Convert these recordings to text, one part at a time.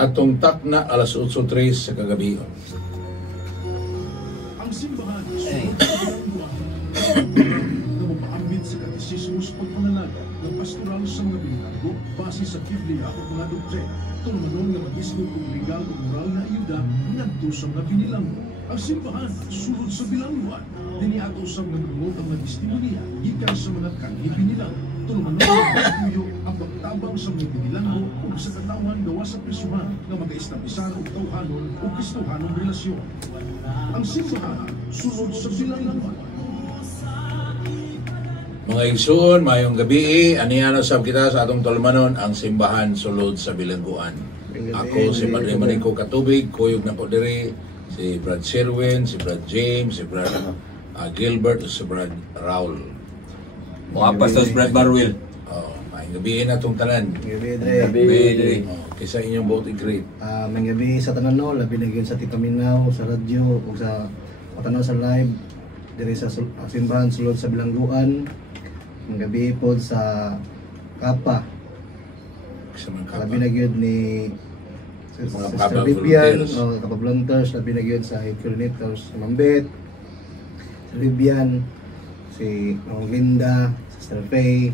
atong takna alas 8:03 sa kagabi. Ang simbahan na mapaambit sa katisismus pagpangalaga ng pastoral sa mga binago base sa Biblia o mga doktrina. Tulmanon nga mag-isnog kong legal o moral na ayuda ngadto sa mga binilanggo. Ang simbahan sulod sa bilangguan. Diniato sa mga nunod ang mga testimoniya gikan sa mga kanhi binilanggo. Tulmanon nga pagpuyo ang pagtabang sa mga binilanggo o sa katawan gawa sa prisuhan na mag-establisan o tauhanon o kristohanong relasyon. Ang simbahan sulod sa bilangguan. Mga igsoon, mayong gabi, aniyano sab kita sa atong tulmanon ang simbahan sulod sa bilangguan. Ako si Padre Marico Katubig, kuyog na po diri, si Brad Sherwin, si Brad James, si Brad Gilbert, si Brad Raul. Mga pastos Brad Barwil. Mayong gabi na itong tanan. Gabi. Kisa inyong voting grade. May gabi sa tanan no, labi na gyud sa Tita Minaw, sa radyo, o sa patanaw sa live diri sa simbahan sulod sa bilangguan. Ang gabi po sa Kapa. Labi na gyud ni Mga Sister Kapa Vivian, volunteers. Kapa volunteers, labi na gyud sa Coordinators, si Mambet, si Vivian, si Ma'am Linda, Sister Faye,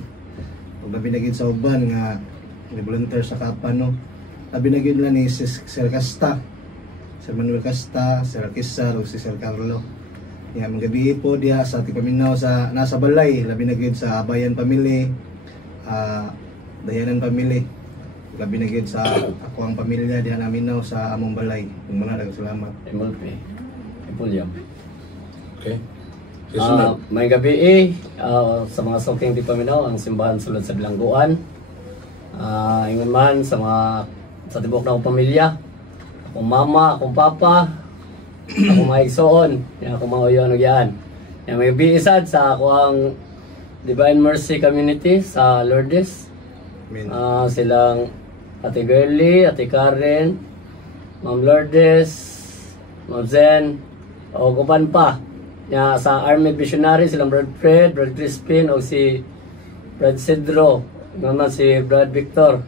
ug labi na gyud sa uban nga ni volunteer sa Kapa no. Labi na gyud lang ni Sir Casta, Sir Manuel Casta, Sir Kisar ug si Sir Carlo. Mga gabi po diya sa Tipaminaw sa nasa balay, labi na gyud sa Bayan Family, Dayanan Family. Labi na gyud sa ako ang pamilya diha naminaw sa among balay. Muna daghang salamat. Ipulyam. Okay. Susunod. May gabi sa mga suking di paminaw ang simbahan sulod sa bilangguan. Ingon man sa mga sa tibok na akong pamilya, akong mama, akong papa, akong mga igsoon, akong mga uyon og yan. May gabi isad sa ako ang Divine Mercy Community sa Lourdes. Amen. Silang Ate Girly, Ate Karen, Ma'am Lourdes, Ma'am Zen, o kupan pa. Sa Army Missionary, silang Brad Fred, Brad Crispin, o si Brad Cedro, naman si Brad Victor.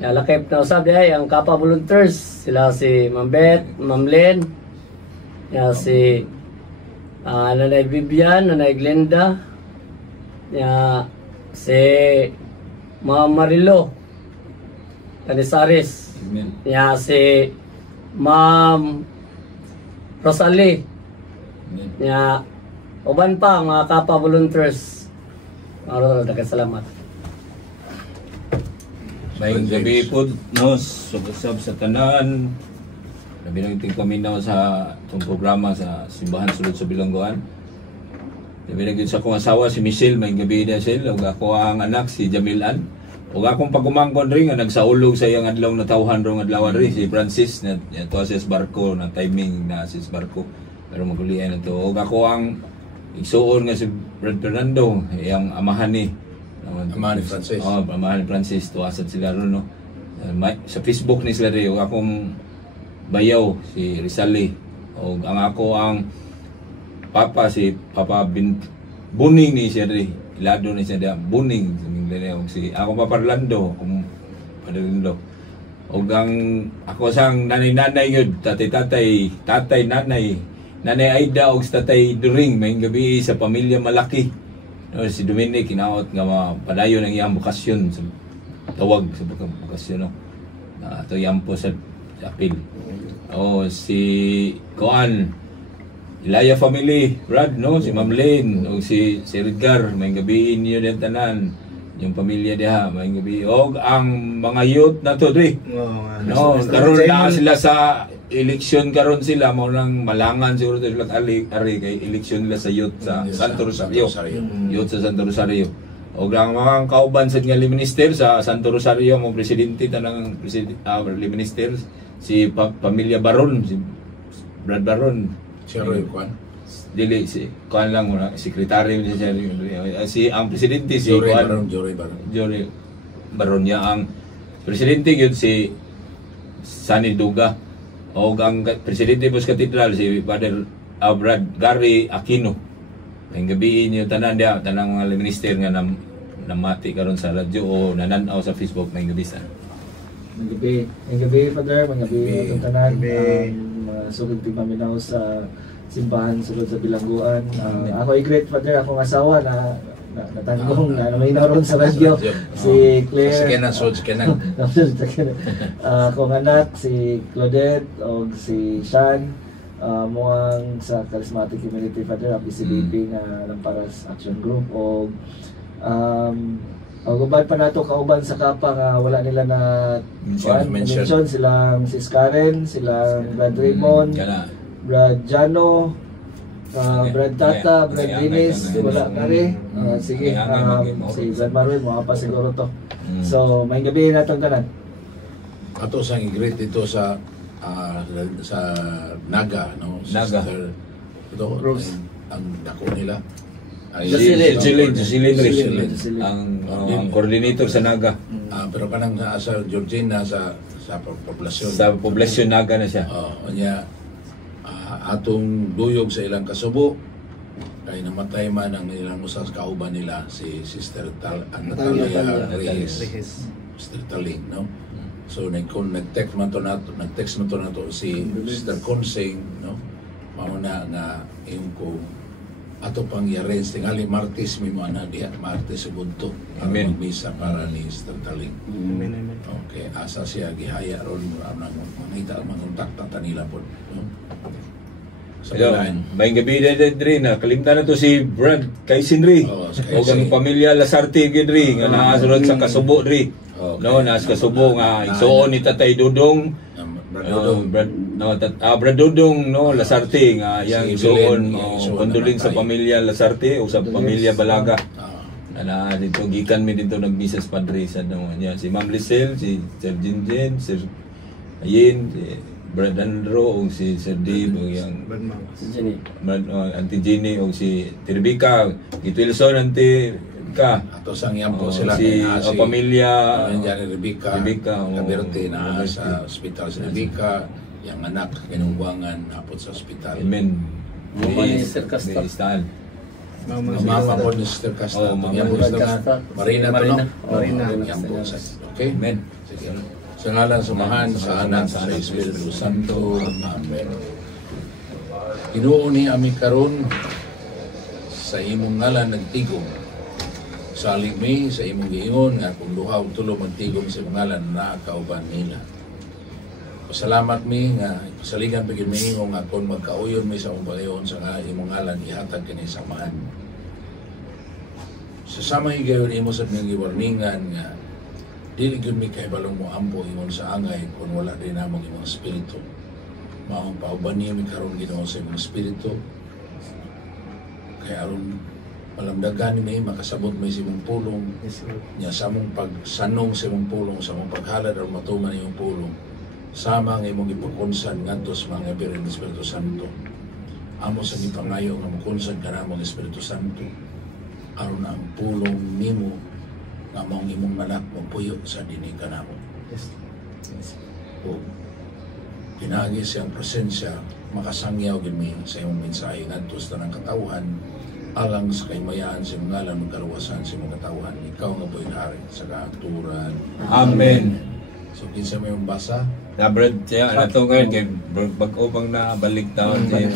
Lakip na usab ay ang Kapa Volunteers, sila si Ma'am Beth, Ma'am Len, si Nanay Vivian, Nanay Glenda, si Ma'am Marilo Canizares, si Ma'am Rosalie, uban pa mga Kapa Volunteers. Daghang salamat. Mayong gabi po, no, subsab sa tanan. Labi na iting paminaw sa itong programa sa simbahan sulod sa bilangguan. Labi na sa akong asawa si Michelle, mayong gabi na sila. Ug ako ang anak si Jamilan. Ug akong pagumangkon rin nga nagsaulog sa iyang adlaw na tawhan rong adlaw rin si Francis na to sa barko na timing na si barko. Pero magulian na to. Ug ako ang igsuon nga si Brad Fernando, iyang amahan ni Amahan ni Francis. Amahan ni Francis. Tuwasad sila ron, no. Sa Facebook ni sila rin. Akong bayaw, si Rizali. O ang ako ang papa, si Papa Buning ni siya rin. Ilado ni siya rin. Buning. Si ako Papa Orlando. Akong Padalando. O ang ako sang nanay-nanay yun. Tatay, nanay. Nanay Aida o tatay During. May gabi sa pamilya malaki. No, si Dominic kinaot nga mapadayon ang iyang bukasyon sa tawag sa bukasyon, no. Ato yan po sa apil. Si Koan Ilaya family, Brad, no, si Ma'am Lane o si Edgar, may gabi niyo din tanan yung pamilya diha, may gabi og ang mga youth na to dre. No, karon na sila sa eleksyon karon sila mo nang malangan siguro sila ari kay eleksyon nila sa youth sa Santo Rosario. Youth sa Santo Rosario. O ang mga kauban sa nga minister sa Santo Rosario mo presidente tanang minister si pamilya Baron, si Brad Baron. Si Roy Kwan. Dili si Kwan lang muna sekretary ni si ang presidente si Jory Kwan Baron. Jory Baron niya ang presidente gyud si Sani Duga. O ang presidente po sa katedral si Father Brad Gary Aquino. Ang gabi niyo tanan dia tanang mga minister nga namati karon sa radyo o nananaw sa Facebook may gabi sa. Ang gabi, Father, mga gabi Gabi. itong tanan, Gabi. mga sugod ti paminaw sa simbahan sulod sa Bilangguan. Ako i-great, Father, akong asawa na natanggong na may naroon sa radyo, si Claire. Sa Kenan, so sa Kenan. Akong anak, si Claudette, o si Sean, muang sa Charismatic Community, Father, ang PCBP nga Lamparas Action Group, o uban pa nato kauban sa kapa nga wala nila na mention silang Sis Karen, silang Brad Raymond, Brad Jano, Brad Tata, Brad Dennis, wala na rin. Sige, si Brad Maruel, mga pa siguro to. So, may gabi na itong tanan. Ato sang i-greet dito sa Naga, no? Naga. Sister, ito, ang dako nila. Jocelyn ang coordinator sa Naga. Pero kanang sa Georgina sa poblasyon. Sa poblasyon Naga na siya. Kanya atong duyog sa ilang kasubo kay namatay man ang ilang usa sa kauban nila si Sister Natalia Reyes. Sister Taling, no? So nag-text man to nato si Sister Consing, no? Mauna nga yung ko ato pang i-arrange tingali Martes mi mo ana diha Martes Ubuntu ang misa para ni Sister Taling. Amen. Okay, asa siya gihaya ron ang mangita mangontakta tanila pod, no? Sa balaan. May gabi din na kalimtan na to si Brad Kaisinri. Si O ang pamilya Lasarte gidri nga naasunod sa Kasubo ri. No, nas Kasubo nga igsuon ni Tatay Dudong. Brad Dudong no Lasarte nga yang igsuon kondolin sa pamilya Lasarte o sa pamilya Balaga. Na dito gikan mi dito nagbisas padre sa niya si Ma'am Lisel, si Sir Jinjen, Sir Ayin, si Brad Andro o si Sir Dave o yung Auntie Jenny o si Tirbika, Gito Wilson, Auntie Ka. Ato sang yampo sila si pamilya Rebecca Gaberte na sa ospital si Rebecca, yung anak kinungguangan apot sa ospital. Amen. Mama ni Sir Casta. Mama po ni Sister Casta. Yampo sa Marina to, no? Marina. Yampo sa. Okay? Amen. Sige. Sa ngalan sumahan sa anak sa Espiritu Santo. Amen. Ginoo ni ami karon sa imong ngalan nagtigom. Salig mi sa imong giingon nga kung duha o tulo magtigom sa imong ngalan na kauban nila. Pasalamat mi nga saligan pagin mi nga kung magkauyon mi sa umbayon sa nga imong ngalan ihatag kini samahan. Sa samay gayon imo sa mga giwarningan nga dili gyud mi kay balong mo ampo ingon sa angay kung wala din namong imong espiritu. Maong pauban niyo mi karon Ginoo sa imong espiritu. Kay aron malamdagan ni makasabot may sa imong pulong. Nya sa among pagsanong sa imong pulong, sa among paghalad aron matuman imong pulong. Sama nga imong ipakunsan ngadto sa mga birin ng Espiritu Santo. Amo sa gipangayo nga makunsan ka namong Espiritu Santo. Aron ang pulong nimo nga maong imong manak magpuyo sa dini ka namo. O pinagi siyang presensya makasangyaw gini sa imong mensahe ngadto sa tanang katawhan alang sa kaymayaan sa imong ngalan magkaluwasan sa imong katawhan. Ikaw nga buhay hari sa kaaturan. Amen. So kinsa may yung basa? Na Brad siya ato ngayon kay bag-o pang nabalik taon siya.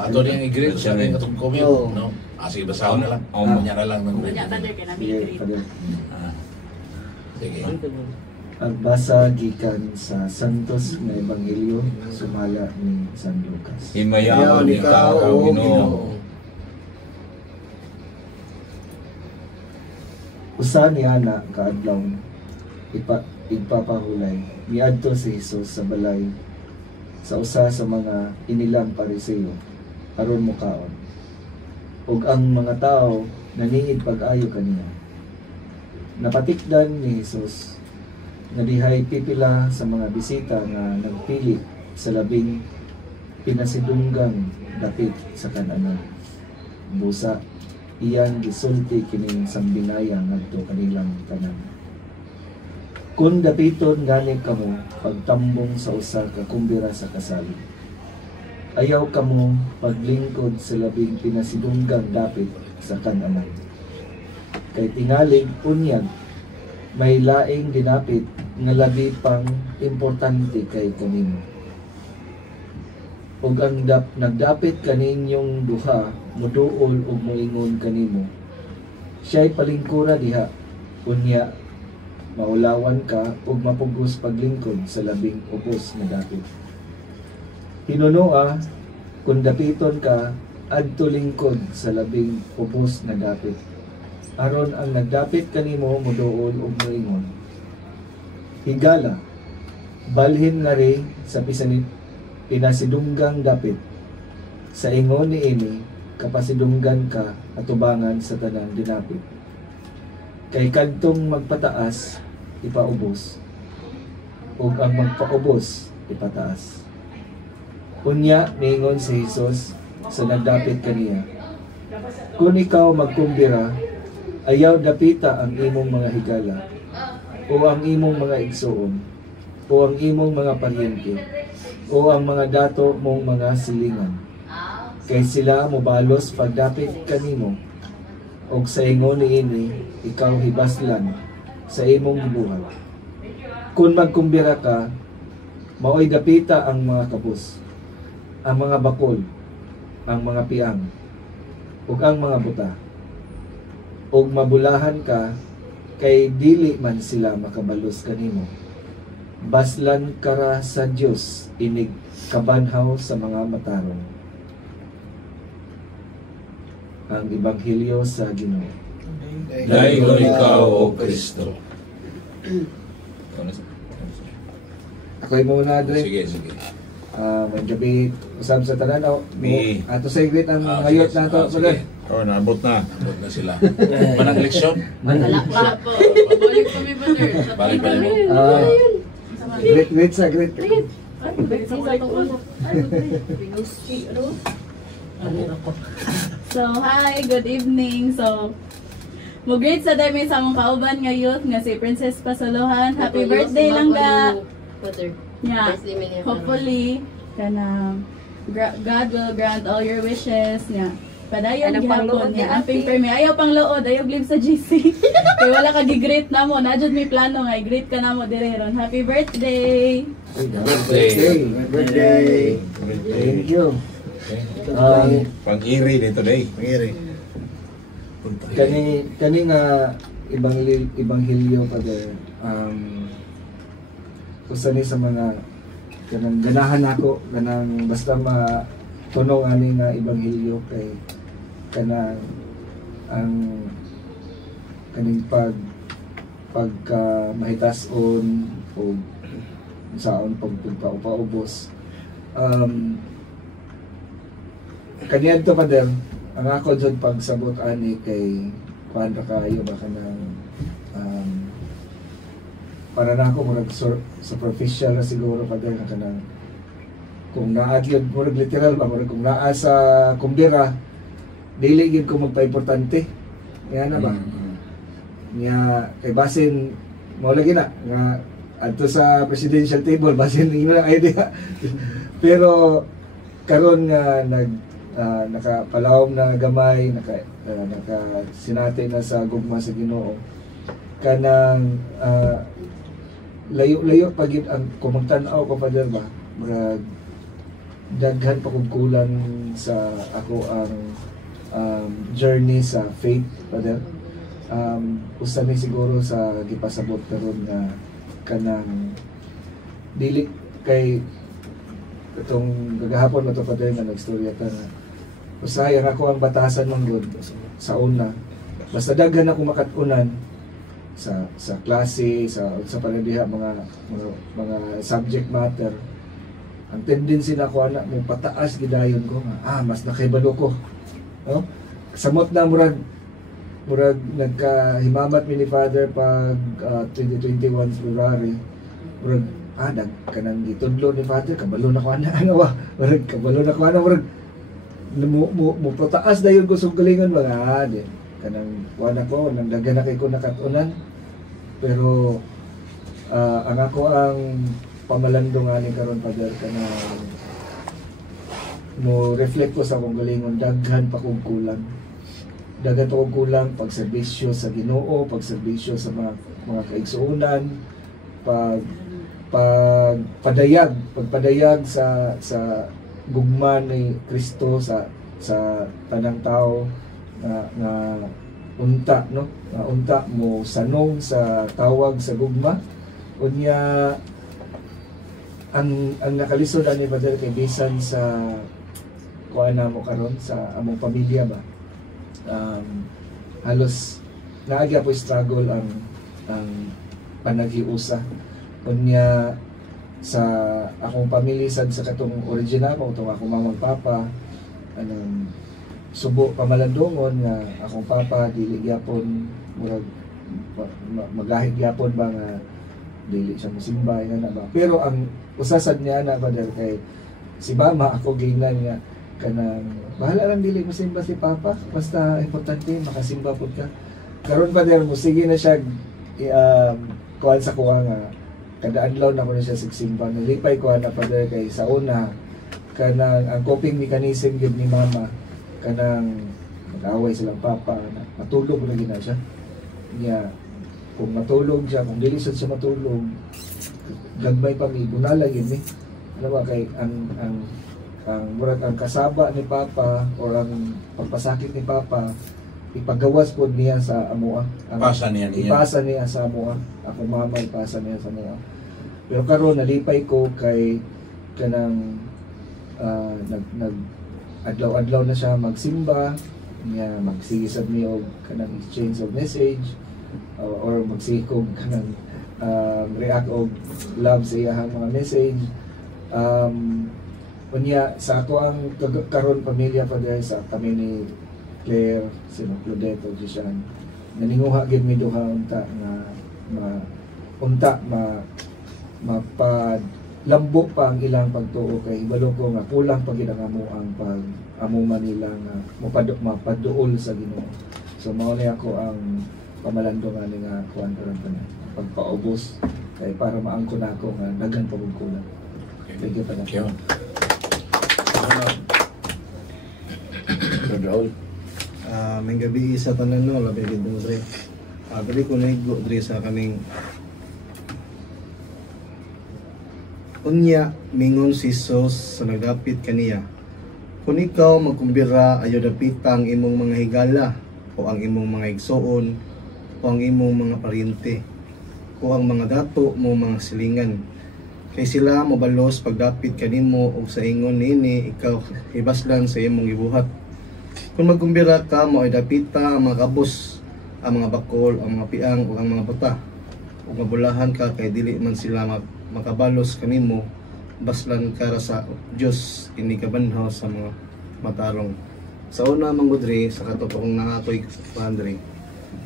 Ato din i-greet sa rin katong comment, no? Sige, basahon na lang. Kanya na lang ng greet. Sige. Pagbasa gikan sa Santos nga Ebanghelyo sumala ni San Lucas. Himayaon ikaw o Ginoo. Usa ni ana kaadlaw igpapahulay miadto si Hesus sa balay sa usa sa mga inilang Pariseo aron mukaon. Ug ang mga tao naningid pag-ayo kaniya. Napatikdan ni Hesus nga dihay pipila sa mga bisita nga nagpili sa labing pinasidunggang dapit sa kananan. Busa iyan gisulti kining sambinaya ngadto kanilang tanan. Kung dapiton gani kamo pagtambong sa usa ka kumbira sa kasal, ayaw kamo paglingkod sa labing pinasidunggang dapit sa kananan. Kay tingalig unyag may laing ginapit nga labi pang importante kay kanimo. Ug ang nagdapit kaninyong duha muduol ug moingon kanimo, siya'y palingkura diha, unya maulawan ka ug mapugos paglingkod sa labing ubos nga dapit. Hinunoa kung dapiton ka adto lingkod sa labing ubos nga dapit, aron ang nagdapit kanimo muduol ug moingon, higala balhin nga ri sa pinasidunggang dapit, sa ingon ni ini kapasidunggan ka atubangan sa tanang dinapit. Kay kadtong magpataas ipaubos, ug ang magpaubos ipataas. Unya niingon si Jesus sa nagdapit kaniya, kung ikaw magkumbira, ayaw dapita ang imong mga higala, o ang imong mga igsoon, o ang imong mga paryente, o ang mga dato mong mga silingan. Kay sila mobalos pagdapit kanimo, og sa ingon niini ikaw hibaslan sa imong gibuhat. Kung magkumbira ka, maoy dapita ang mga kabus, ang mga bakol, ang mga piang, ug ang mga buta. Ug mabulahan ka, kay dili man sila makabalos kanimo. Baslan kara sa Dios inig kabanhaw sa mga matarong. Ang Ebanghelyo sa Ginoo. Dayon ikaw, O Kristo. Ako'y muna, Dre. Sige. May gabi, usab sa tanan, May- ato sa iglit ang ngayot na ito. Sige. Oh, naabot na. Abot na sila. Manang leksyon? Wala po. Balik kami ba, sir? Balik pa rin. Great sa great. So, hi, good evening. So, mo-greet sa dami sa mong kauban nga youth nga si Princess Pasolohan. Happy birthday lang ga. Yeah. Hopefully, God will grant all your wishes. Yeah. Padayon gihapon niya. Amping permi. Ayaw pang lood. Ayaw live sa GC. Kaya wala ka gi-greet na mo. Najud may plano nga. I-greet ka na mo dire ron. Happy birthday! Birthday. Thank you. Pang-iri dito day. Pangiri. Kani nga Ebanghelyo pa usa ni sa mga kanang ganahan ako kanang basta matunog ani nga Ebanghelyo kay kanang ang kaning pagka mahitason o saon pagpaubos kaniadto pa din ang ako jud pagsabot ani kay kuan ra kayo ba kanang para na ako murag superficial na siguro pa din kanang kung naa gyud murag literal ba murag kung naa sa kumbira dili gyud ko magpa-importante nga na ba nya kay basin mao lagi na nga adto sa presidential table basin ina idea pero karon nga nakapalawom na gamay naka sinati na sa gugma sa Ginoo kanang layo pagid ang kumagtan-aw ko pa ba murag daghan pa kog kulang sa ako ang journey sa faith pa usa ni siguro sa gipasabot karon nga kanang dili kay itong gagahapon na ito pa nga nagstorya ka na usahay ang ako ang batasan ng good sa una basta daghan ako makatunan sa klase sa panadiha mga subject matter ang tendency na ko anak mo pataas gidayon ko nga mas nakaibalo ko no samot na murag nagkahimamat mi ni Father pag 2021 February murag kanang gitudlo ni Father kabalo na ko ana murag kabalo na ko ana murag mo pataas dayon ko sa galingon mga kanang wala ko nang daghan na kay ko nakatunan pero ang ako ang pamalandong ani karon Father kanang mo reflect ko sa akong galingon daghan pa kong kulang pagserbisyo sa Ginoo pagserbisyo sa mga mga kaigsuunan, pagpadayag sa gugma ni Kristo sa tanang tao nga unta, no, nga unta mo sanong sa tawag sa gugma. Unya ang nakalisod ani Father kay bisan sa kuan na mo karon sa among pamilya ba, halos naagya po struggle ang panaghiusa. Unya sa akong pamilya sad sa katong original ko, itong akong mamang papa, subo pamalandongon nga akong papa dili gyapon murag magahig gyapon ba nga dili siya mosimba na ba. Pero ang usasad niya na Father kay si mama ako giingnan nga kanang bahala lang dili mosimba si papa, basta importante makasimba pud ka. Karon Father mo sige na siya kuan sa kuha nga kada adlaw na ko na siya sigsimba. Nalipay ko na Father kay sa una kanang ang coping mechanism gyud ni mama kanang mag-away silang papa na matulog na gina siya niya. Kung matulog siya, kung dili siya matulog, gagmay pa mi bunala yun eh. Ano ba kay ang kasaba ni papa or ang pagpasakit ni papa ipagawas po niya sa amoa. Ipasa niya sa amoa. Ako mama ipasa niya sa amoa. Pero karon nalipay ko kay kanang adlaw-adlaw na siya magsimba niya, magsigisab niya og kanang exchange of message or magsikog kanang react og love sa iyang mga message. Unya sa ako ang karon pamilya Father sa kami ni Claire, si Claudette o Jishan, naninguha gid mi duha unta nga mapalambo pa ang ilang pagtuo kay ibalo ko nga kulang pa gid ang amuman nila nga mapaduol sa Ginoo. So mao ni ako ang pamalandong ani nga kuan karon pagpaubos kay para maangkon ako nga daghan pa kulang. Thank you pa na. May gabi sa tanan no, labi gid mo dre. Dili ko naigo dre sa kaming unya mingon si Jesus sa nagdapit kaniya. Kung ikaw magkumbira ayo dapita ang imong mga higala o ang imong mga igsoon o ang imong mga paryente o ang mga dato mo mga silingan. Kay sila mobalos pagdapit kanimo o sa ingon nini ikaw hibaslan sa imong gibuhat. Kung magkumbira ka mo ay dapita ang mga kabos, ang mga bakol, ang mga piang o ang mga buta. Kung mabulahan ka kay dili man sila makabalos kanimo, baslan ka sa Dios ini kabanhaw sa mga matarong. Sa una manggudri sa katopong na ako'y pandre.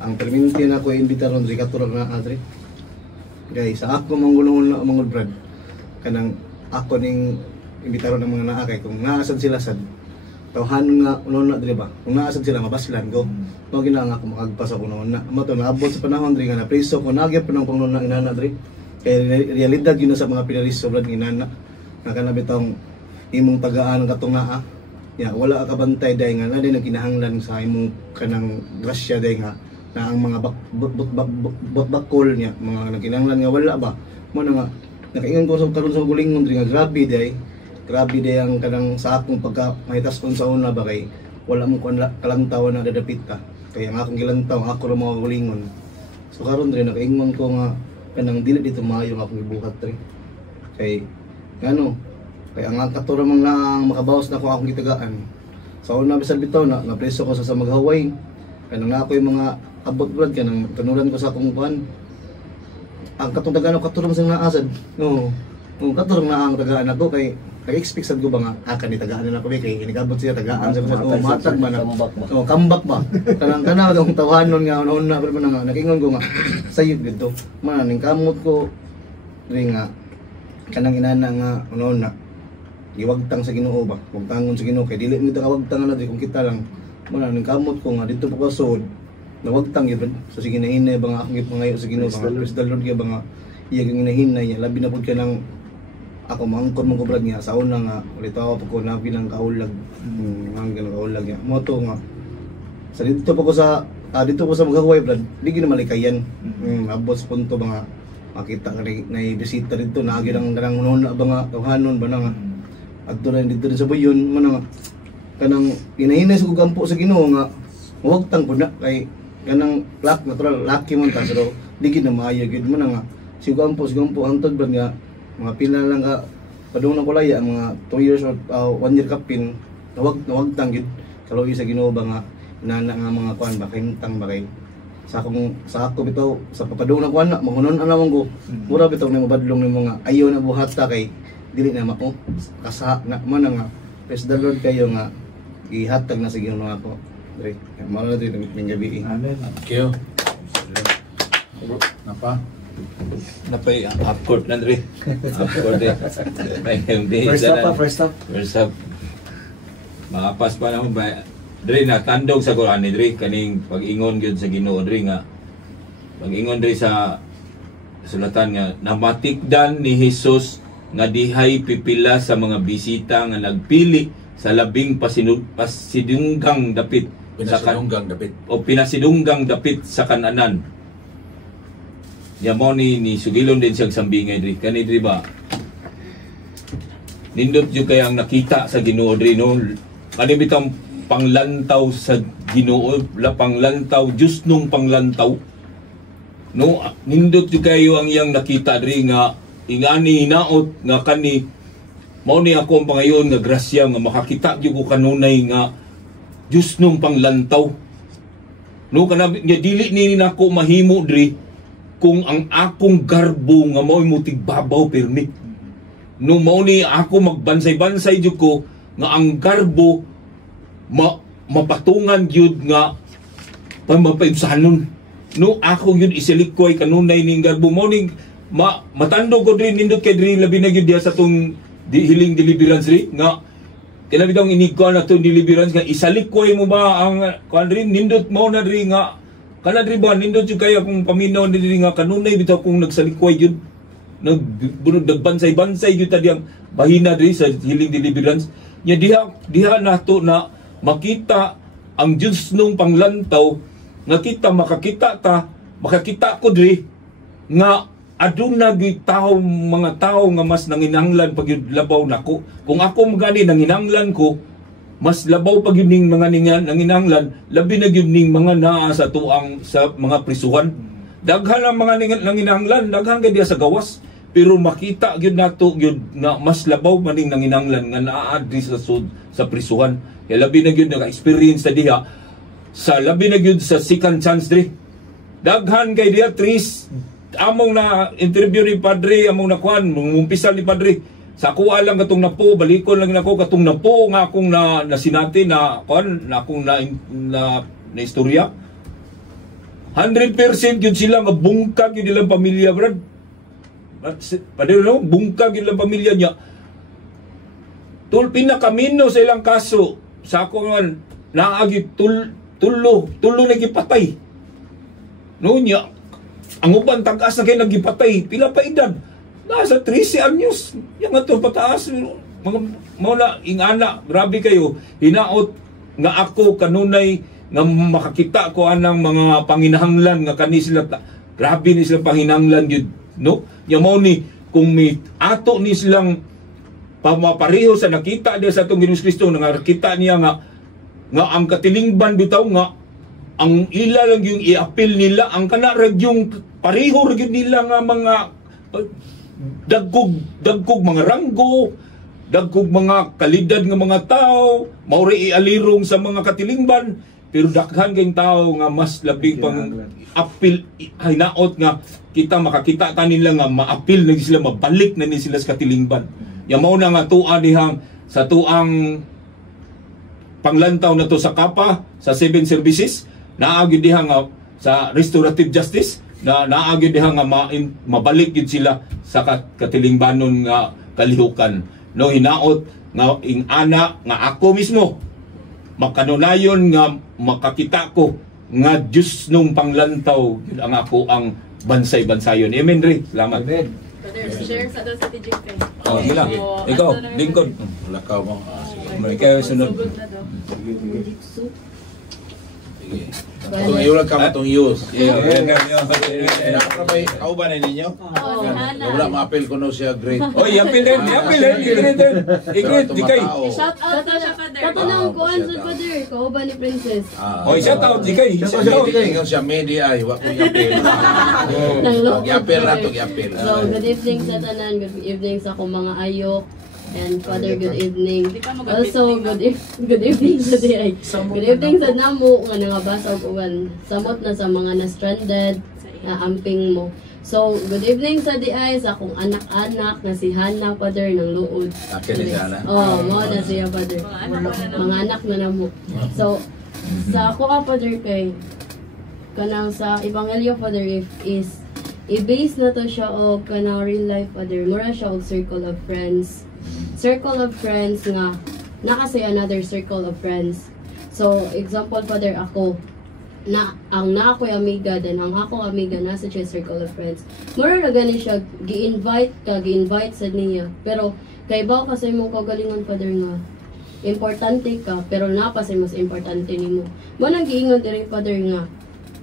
Ang perminti na ako imbitaron diri katurag na adre. Guys, sa ako manggulong mga brad kanang ako ning imbitaron ng mga naa kay kung naasad sila sad tawhanon nga uno diri ba kung naasad sila mabaslan ko mao gina nga ako makagpasa ko noon na mo to naabot sa panahon diri nga na preso ko nagyap pa ng pangnuna inana diri kay realidad yun sa mga pinariso brad inana na kanabitong imong tagaan katong naa ya wala ka bantay day nga na din nagkinahanglan sa imong kanang grasya day nga na ang mga bakol niya mga nagkinahanglan nga wala ba mo na nga nakaingon ko sa karon sa gulingon diri nga grabe day ang kanang sa akong pagka mahitas kon sa una ba kay wala mo kalantaw na dadapit ka kaya ang akong gilantaw ako ra mga gulingon. So karon diri nakaingon ko nga kanang dili dito maayo nga akong gibuhat diri kay ngano kay ang katura man lang makabawas na ko akong gitagaan sa una bisan bitaw na preso ko sa maghaway kanang ako yung mga abot brad kanang kanuran ko sa akong kuan ang katong tagaan ko katura sa naasad no katura na ang tagaan ako kay expect sad ko ba nga ni tagaan na ako kay inigabot siya tagaan sa matag man comeback ba kanang dong tawanon nga una pero nga nakingon ko nga sayop gid to man ning kamot ko diri nga kanang inana nga una giwagtang sa Ginoo ba wagtangon sa Ginoo kay dili mo tawagtang na di kung kita lang man ning kamot ko nga dito pa kasod nawagtang gyud so sige nahinay ba nga akong gipangayo sa Ginoo ba praise the Lord gyud ba nga iya gyud hinahinay labi na pud ka nang ako maangkon mo ko brad nga sa una nga ulitaw pa ko nabi ng kaulag ang ganang kaulag niya mo to nga sa dito pa ko sa dito ko sa Magahuay Brad, di gina malikayan. Abot sa punto mga makita nga na bisita dito na agi nang noon ba nga tawhanon ba nga adto rin dito sa Buyon man nga kanang inahinay sa kugampo sa Ginoo nga huwagtang pud na kay kanang natural lucky man ta pero di gid na maayo gid man nga sigampo hangtod ba nga mga pila lang ka padung na kulaya mga 2 years or 1 year kapin huwagtang gid kaluoy sa Ginoo ba nga inana nga mga kuan ba himtang ba kay sa ako bitaw sa papadung na kuan na mangunon ana mong ko mura bitaw na mabadlong ni mga ayo na buhata kay dili na mako kasa na man nga praise the Lord kayo nga ihatag na sa Ginoo ako dre mao na dito ning gabi. Amen. Thank you. Napa? Napay half court na dre. Half court eh. First up. Maapas pa naman ba? Dre natandog sa Quran ni Dre kaning pag-ingon gyud sa Ginoo Dre nga pag-ingon Dre sa sulatan nga namatikdan ni Jesus nga dihay pipila sa mga bisita nga nagpili sa labing pasidunggang dapit pinasidunggang dapit sa kananan. Yamo ni sugilon din siyang sambingay Dre kani Dre ba nindot jud kay ang nakita sa Ginoo Dre no kani bitang panglantaw sa Ginoo panglantaw Diyos nung panglantaw no nindot jud kayo ang iyang nakita Dre nga ingani hinaot nga kani mao ni ako ang pangayon nga grasya nga makakita jud ko kanunay nga Diyos nung panglantaw no kana nga dili ni nako mahimo Dre kung ang akong garbo nga mao mo tigbabaw permi no mao ni ako magbansay-bansay jud ko nga ang garbo mapatungan gyud nga pamapaibsanon no ako gyud isilikoy kanunay ning garbo mo ning matando ko din nindot kay diri labi na gyud diha sa tong hiling deliverance ri nga kailan bitaw inig ko na tong deliverance nga isalikoy mo ba ang kuan rin nindot mo na diri nga kana diri ba nindot jud kay akong paminaw diri nga kanunay bitaw kung nagsalikoy gyud nagbansay-bansay gyud ta diyang bahina diri sa hiling deliverance nya diha nato na makita ang Diyos nung panglantaw nga kita makakita ko diri nga aduna gyud mga tao nga mas nanginahanglan pag yun labaw nako kung ako magani nanginahanglan ko mas labaw pag yun ning mga nanginahanglan labi na gyud ning mga naa sa tuang sa mga prisuhan daghan ang mga nanginahanglan daghan kay diya sa gawas pero makita gyud nato gyud nga mas labaw man ning nanginahanglan nga naa diri sa prisuhan kay labi na gyud naka-experience sa diha sa labi na gyud sa second chance diri daghan kay diha tris among na interview ni Padre among nakuan mumpisal ni Padre sa ako alang katong napo balikon lang nako katong napo nga akong nasinati na kuan na akong na istorya 100% yun sila nga bungkag yun nilang pamilya brad Padre no bungkag yun nilang pamilya niya pinakamino sa ilang kaso sa ako nga naagi tulo na gipatay no niya ang uban tag-as na kayo nagipatay pila pa edad nasa 13 anyos yung ato pataas mga ingana grabe kayo hinaot nga ako kanunay nga makakita ko anang mga panginahanglan nga kani sila grabe ni sila panginahanglan yun no yamo ni kung may ato ni silang pamapareho sa nakita dia sa atong Ginoong Kristo nga nakita niya nga ang katilingban bitaw nga ang ila lang yung i-appeal nila ang kana rag yung pareho rag nila nga mga dagkog mga ranggo dagkog mga kalidad nga mga tao mauri ialirong sa mga katilingban pero daghan kayong tao nga mas labing pang appeal hinaot nga kita makakita ta nila nga ma-appeal na sila mabalik na ni sila sa katilingban yamaw na nga tuan dihang sa tuang panglantaw na to sa Kapa sa 7 services naagi diha nga sa restorative justice na naagi diha nga mabalik gid sila sa katilingbanon nga kalihukan no hinaot nga ing ana nga ako mismo makanunayon nga makakita ko nga Diyos nung panglantaw ang ako ang bansay-bansayon amen Dre salamat Amen. Share sa doon sa TJK. gila ikaw lingkod Lakaw mo. Sige. ikaw sunod Sige. Sige. Itong iulag ka matong use. Yeah, welcome yo. Nakapay, kauban na ninyo? Oo, si Hana. Wala, ma-appeal ko no siya great. Oy, yapil din, i-greet di kay. Shout out sa siya, Father. Katanong ko, answer, Father. Kauban ni Princess. Oy, shout out di kay. Shout out. Ingon siya, media, iwa ko yapil. Yapil na to, yapil. So, good evening sa tanan, good evening sa akong mga ayok, and Father, good evening. Also, good evening sa diay. Good evening sa namo nga nangabasa og uwan. Samot na sa mga na-stranded na amping mo. So, good evening sa diay sa akong anak-anak na si Hana, Father, ng luod. Akin ni Hana. Oh, mo na siya, Father. Mga anak na namo. So, sa ako ka, Father, kay kanang sa Ebanghelyo, Father, is i-base na to siya o kanang real life, Father. Mura siya og circle of friends. Circle of friends nga nakasay another circle of friends. So, example, Father, ako na ang na ako'y amiga then ang ako amiga nasa siya circle of friends. Mura na gani siya gi-invite sa niya. Pero kay baw kasi mong kagalingon, Father, nga importante ka pero napa say mas importante nimo. Mo nang giingon diri, Father, nga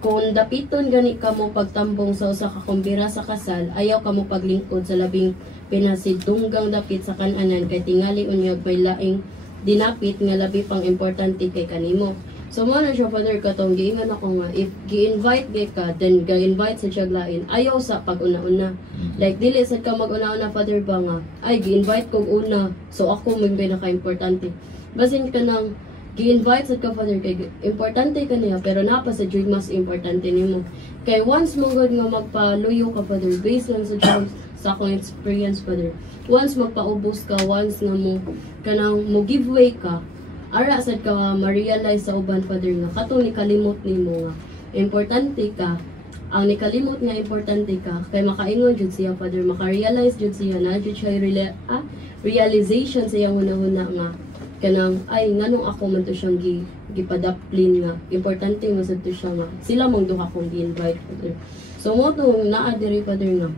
kung dapiton gani ka mo pagtambong sa usa ka kumbira sa kasal, ayaw ka mo paglingkod sa labing pinasidunggang dapit sa kananan kay tingali unyag may laing dinapit nga labi pang importante kay kanimo. So mo na siya, Father, katong giingon ako nga if gi-invite gay ka then ga-invite sa siya lain, ayaw sa pag-una-una. Like dili sad ka mag-una-una, Father, ba nga ay gi-invite kog una so ako may pinaka-importante. Basin ka nang gi-invite sad ka, Father, kay importante ka niya pero napa sa jud mas importante nimo. Kay once mo gud nga magpaluyo ka, Father, based lang sa akong experience, Father. Once magpaubos ka, once nga mo kanang mo giveaway ka, ara sad ka ma-realize sa uban, Father, nga katong nikalimot nimo nga importante ka. Ang nikalimot nga importante ka kay makaingon jud siya, Father, maka-realize jud siya na jud siya realization sa iyang hunahuna nga kanang ay nganong ako man to siyang gipadaplin nga importante mo sad to siya nga sila mong duha kong gi-invite, Father. So mo to naa diri, Father, nga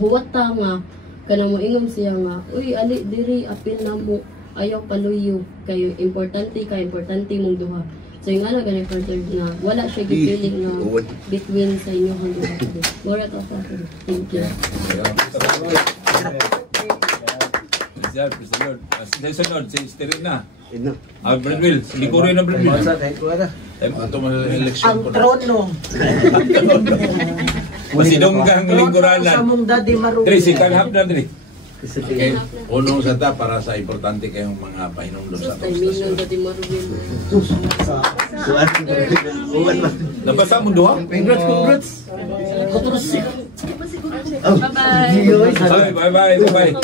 huwata nga kanang moingon siya nga uy ali diri apil na mo ayaw paluyo kayo importante mong duha. So yung ano ganun, Father, na wala siya gipiling nga between sa inyo ang duha. Mura to, Father. Thank you. Sunod, si Sterin na. Ino. Bradwell, likurin na Bradwell. Ito mo election Ang ko na. trono. Masidonggang lingkuranan. Sa mong daddy maruwi. Dre, si Kanhap na, Dre. Okay. Unong sa ta para sa importante kayong mga pahinumdom sa atong Timing stasyon. ng dati marubin. Nabasa mo duha? Congrats. Bye.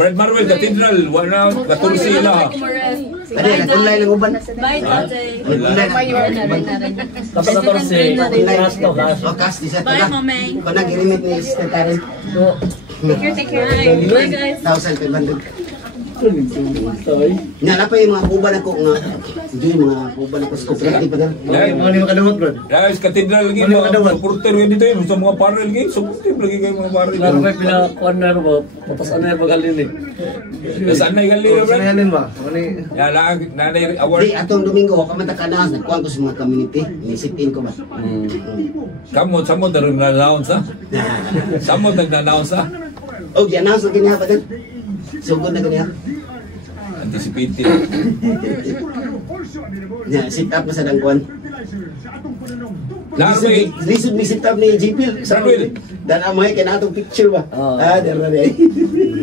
Brad Marwell, Cathedral, wala, 14 na. Pwede, nagkulay lang uban. Bye, Tatay. Tapos na 14. Last to, last. O, cast, isa Bye, na. Mameng. Kung nag-limit ni Sister Karen, Take care. Bye, guys. 1,500. Sorry. Nga, pa yung mga kuban ako nga. Hindi yung mga kuban ako sa kooperative pa dahil. Mga lima kadawat, bro. Guys, Cathedral lagi, mga supporter yun dito yun. Sa mga parel lagi, supporter lagi kayo mga parel. Laro may pinakuan na rin ba? Patas ano yung magalin eh. Saan na yung gali, Brad? Sanayanin ba? Yan, nanay award. Di, atong Domingo, kamantakanaas, nagkuhan ko sa mga community. Inisipin ko ba? Samot na rin na-announce ha? Samot nag-announce ha? O, di-announce na ganyan pa din. Sugod na ganyan. Anticipated. Yeah, sit up na sa dangkuhan. Larway, Lisod may sit up ni JP. Bradwell. Dan amay kaya natong picture ba? There na rin.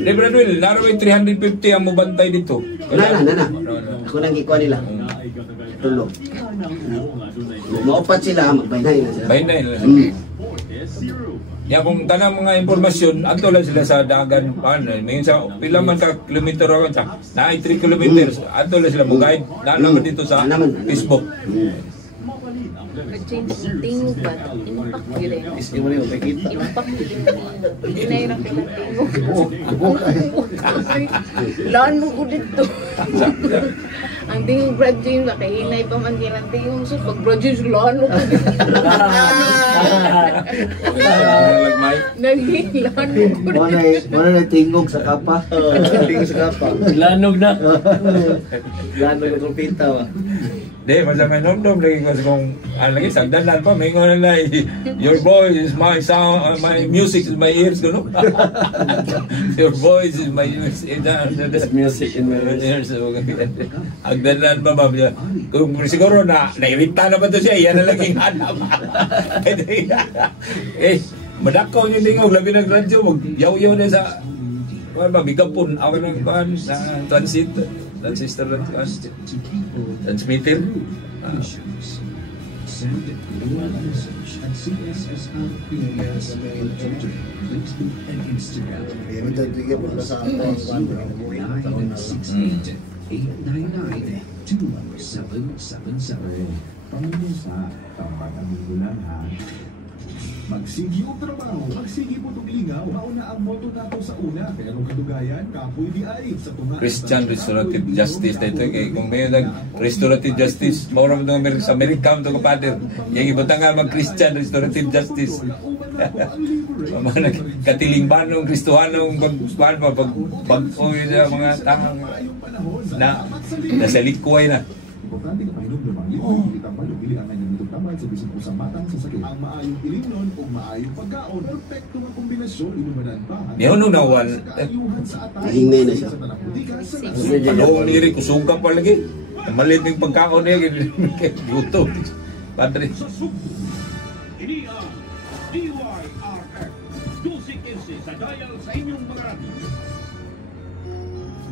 Di Bradwell, Larway 350 ang mabantay dito. Nana. Ako nang ikuha nila. Tulog. Maupat sila, magbaynay na sila. Bahin na yun. Yan kung tanang mga impormasyon, ato lang sila sa dagan paano. Ngayon sa pila man ka kilometer ako sa na 3 kilometers, ato lang sila mo guide. Naman dito sa Facebook. Tingog ba? Impact yun eh. Iski mo rin, makikita. Impact yun eh. Inahirap yung tingog. Laan mo ko dito. Ang tingog Brad James, nakahinay pa man kailang tingog. So, pag Brad James, lano ko. Naghilano ko. Wala na tingog sa kapa. Tingog sa kapa. Lanog na. Lanog ng trompeta ba? Di, basta may nom-nom lagi ko kung lagi sagdalan pa, may nga na your voice is my sound, my music is my ears, gano? Your voice is my music in my ears. Agdalan pa ba? Kung siguro nairita na ba ito siya, yan na laging hanap. Madakaw yung tingog, labi ng radyo, mag-yaw-yaw na sa bigapon, ako ng transistor transmitter. Magsigi o trabaho, magsigi po itong lingaw. Mauna ang moto nato sa una. Kaya nung kadugayan, kapoy di ay sa tunga. Christian Restorative Justice dito kay kung may Restorative Justice mao ra sa America to kapader yang ibutang nga mag Christian Restorative Justice mga katilingbanong Kristohanong pag mga tangang na nasa likway na. Importante ka pahinog na mga liwan, hindi tambal, hindi ang nanyang tambal sa bisip po sa matang sa sakit. Ang maayong ilinon o maayong pagkaon, perfecto nga kombinasyon, inumanan pa. Niyo nung nawan, Hingay na siya. palong niri kusuga pa lagi. Malit ng pagkaon niya, guto. Padre. Ini ang DYRF 1215 sa dial sa inyong mga radio.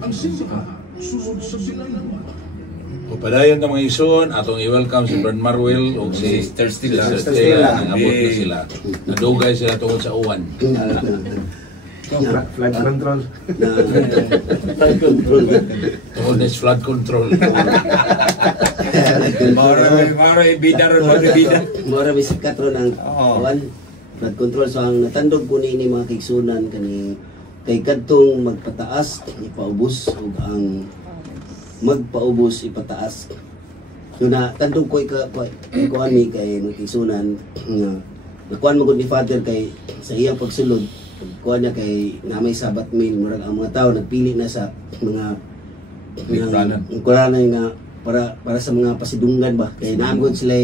Ang simbahan, sunod sa silangawan. Padayon ka mga ison, atong i-welcome si Brad Marwell o si Sister Stella. Sister Stella. Nangabot na sila. Nadugay sila tungkol sa uwan. Flood control. Flood control. Tungkol na flood control. Mara ibida ron, mara ibida. Mura bisikat ron ang flood control. So ang natandog ko ni mga kigsunan kay kadtong magpataas, ipaubos o ang magpaubos ipataas. So na tandog ko ikuan mi kay nagkisunan nga nakuan magud ni Father kay sa iyang pagsulod kuan niya kay namay sabat meal murag ang mga tao nagpili na sa mga nga para sa mga pasidunggan ba kay naagod sila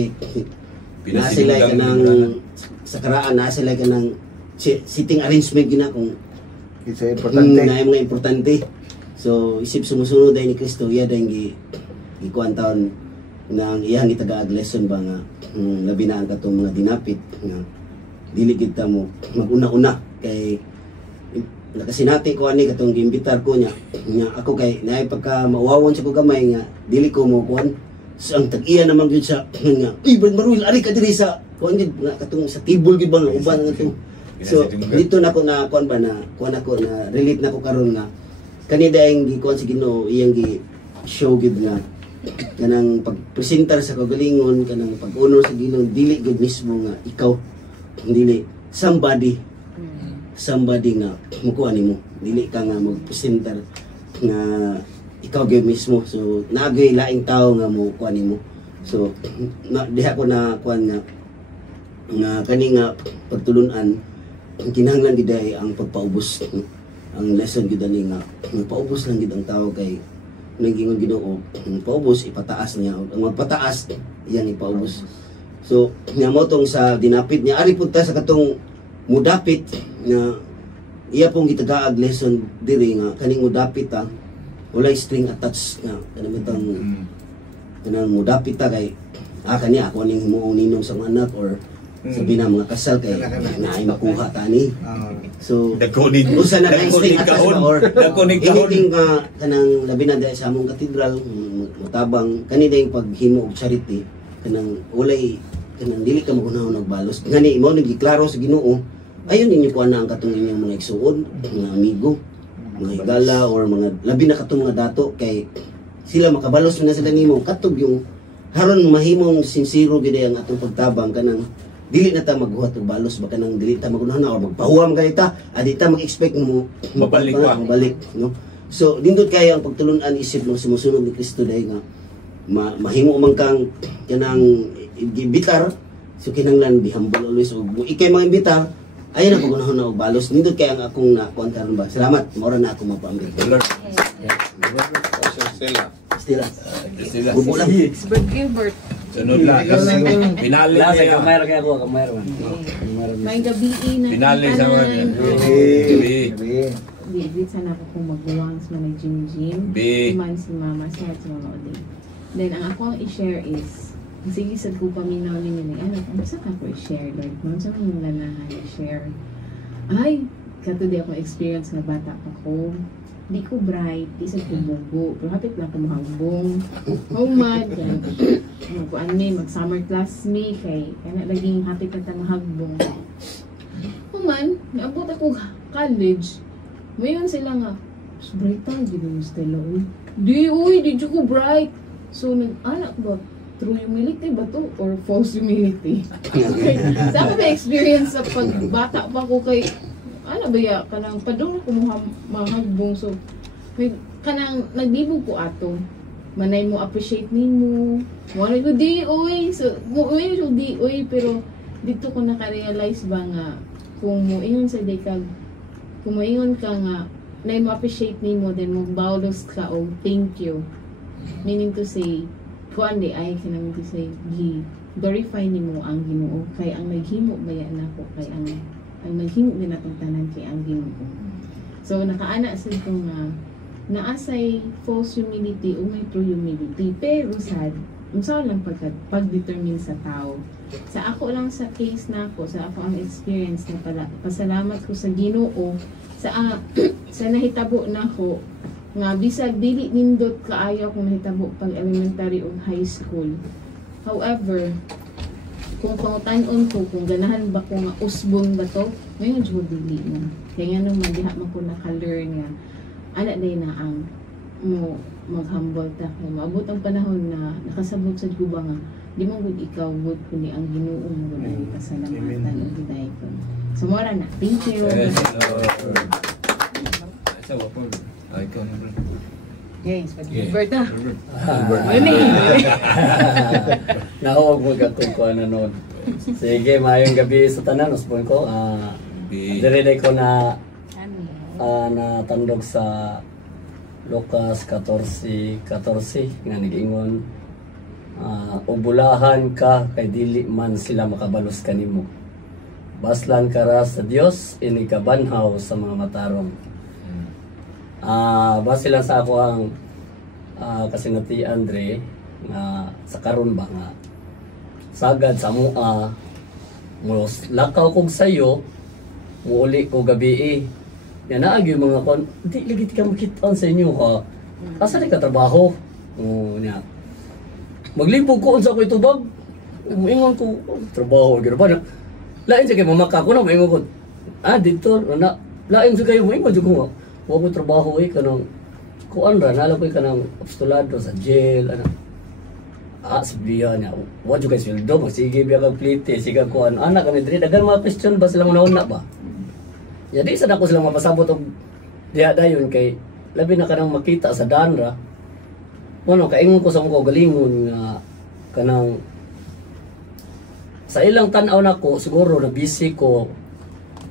kanang sa karaan na sila kanang sitting arrangement gina kung It's importante. na mga importante. So isip sumusunod ay ni Kristo iya dahil ikuan taon nang iyang itaga lesson ba nga labi na ang katong mga dinapit nga dili kita mo maguna-una kay nakasinati ko ani katong giimbitar ko niya ako kay naay pagka mauwawon sa ko gamay nga dili ko mo kuan so ang tag-iya naman gyud sa nga Brad Marwell ari ka diri sa kuan gid nga katong sa table gid ba nga uban nga to. So dito na ko na kuan ba na kuan ako na relate na ko karon nga kanida ang gikuan sa Ginoo iyang gi show gid nga kanang pagpresentar sa kagalingon kanang pag-honor sa Ginoo dili gid mismo nga ikaw dili somebody nga mukuha nimo dili ka nga magpresentar nga ikaw gid mismo so naagay laing tao nga mukuha nimo so diha ko na kuan nga kani nga pagtulunan kinahanglan gid ay ang pagpaubos ang lesson gid ani nga paubos lang gid ang tao kay nanggingon Ginoo paubos ipataas niya ang magpataas iyang ipaubos so nya mo tong sa dinapit niya ari pud ta sa katong mudapit nga iya pong gitagaag lesson diri nga kaning mudapit ta walay string attached nga kanang mudapit ta kay kani ako ning himuong ninong sa mga anak or sabi na mga kasal kay naay makuha tani. So usa na kay string attached or anything nga kanang labi na dahil sa among katedral mutabang kani dayong paghimo og charity kanang walay kanang dili ka magunahon og balos ngani mao giklaro sa Ginoo ayon ninyo kuan na ang katong inyong mga igsuon mga amigo mga higala or mga labi na katong mga dato kay sila makabalos na sila nimo katog yung haron mahimong sincero gid ang atong pagtabang kanang dili na ta maghuhat og balos baka nang dili ta magunahon or magpahuwam kanita adi ta mag-expect mo mabalik no so dindot kay ang pagtulun-an isip ng sumusunod ni Kristo dahil nga mahimo man kang kanang gibitar, so kinahanglan be humble always. Ug ikay mga imbitar, ayan ako gunahon na og balos nindot kay ang akong nakuantaron ba. Salamat, mora na ako mapaambit. Stila. Bubo lang. Expert Gilbert. Sunod lang. Pinali Lasa niya. kamera kaya ako, kamera man. May gabi na. Pinali sa mga. Di sana ako kung mag-belongs man ng gym. B. Man si mama, si mama Ode. Then ang ako ang i-share is, sige sad ko paminaw ni ano, ano sa ka ko i-share, Lord? Ano sa mga ganahan i-share? Ay, kato di ako experience na bata pa ko. Di ko bright, di sad ko bugo. Pero hapit na ako mahambong. Humad, yan. Magkuan mi, mag-summer class mi, kay kaya laging hapit na mahagbong. Human, naabot ako college. Ngayon sila nga, bright tayo, di mo style oy. Di ko bright. So, nag-anak ba? True humility ba to? Or false humility? Okay. Sa ako may experience sa pagbata pa ko kay, ano ba ya, kanang padong ako mahagbong. So, kanang nagbibog ko ato. Manay mo appreciate nimo. Wala ko di oy. So, mo di oy, pero dito ko naka-realize ba nga kung mo ingon sa dekag, kung mo ingon ka nga na mo appreciate nimo, then mo bawlos ka o thank you. Meaning to say, kuan di ay kinamin to say, glorify nimo ang Ginoo kay ang naghimo baya nako kay ang naghimo din atong tanan kay ang Ginoo. So nakaana sa ito nga naasay false humility o may true humility, pero sad unsa lang pag-determine sa tao. Sa ako lang sa case nako, sa ako ang experience na pala, pasalamat ko sa Ginoo sa nahitabo nako nga bisag dili nindot kaayo kung nahitabo pag elementary o high school. However, kung pangutan-on ko kung ganahan ba ko nga usbon ba to, ngayon jud dili na. Kaya nga naman diha man ko naka-learn nga ana day na ang mo mag-humble ta kay maabot ang panahon na nakasabot sa guba nga di mo gud ikaw gud kundi ang Ginoo mo gud ay pasalamatan ug giday ko. So mora na. Thank you. Sa wapo. Ay ko na bro. Yes, Gilbert na. Nahuwag mo gatong ko ano nun. Sige, maayong gabi sa tanan. Usbon ko. Dire ko na natandog sa Lucas 14:14 nga nag-ingon ubulahan ka kay dili man sila makabalos kanimo. Baslan ka ra sa Dios ini kabanhaw sa mga matarong. Base lang sa ako ang kasinati Andre nga sa karon ba nga sagad sa mua mo lakaw kog sayo muuli ko gabi yan naagi mga kon di lagi ka makita sa inyo ha asa di ka trabaho nya maglibog ko unsa ko itubag moingon ko trabaho gyud ba lain sa kay mamaka ko na moingon ko dito na lain sa kayo moingon jud ko wag mo trabaho kanang kuan ra nala ko kanang apostolado sa jail sabihan niya wag jud kay sweldo magsige biya kag plite siga kuan anak kami diri dagan mga question ba sila una ba ya di sad ako sila mapasabot og diha dayon kay labi na kanang makita sa danra kaingon ko sa mga galingon nga kanang sa ilang tan-aw nako siguro na busy ko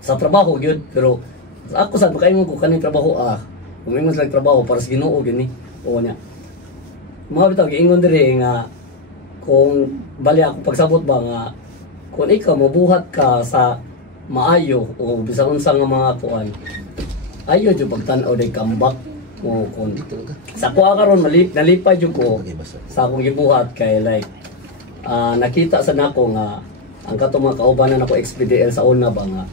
sa trabaho gyud pero ako sad makaingon ko kaning trabaho kumingon sa trabaho para sa Ginoo gini o nya mga bitaw giingon diri nga kung bali ako pagsabot ba nga kung ikaw mabuhat ka sa maayo o bisan unsa nga mga kuan ayo jud pagtan-aw day comeback o kun sa kuha karon nalipay jud ko sa akong gibuhat kay like nakita sa nako nga ang katong mga kaubanan nako XPDL sa una ba nga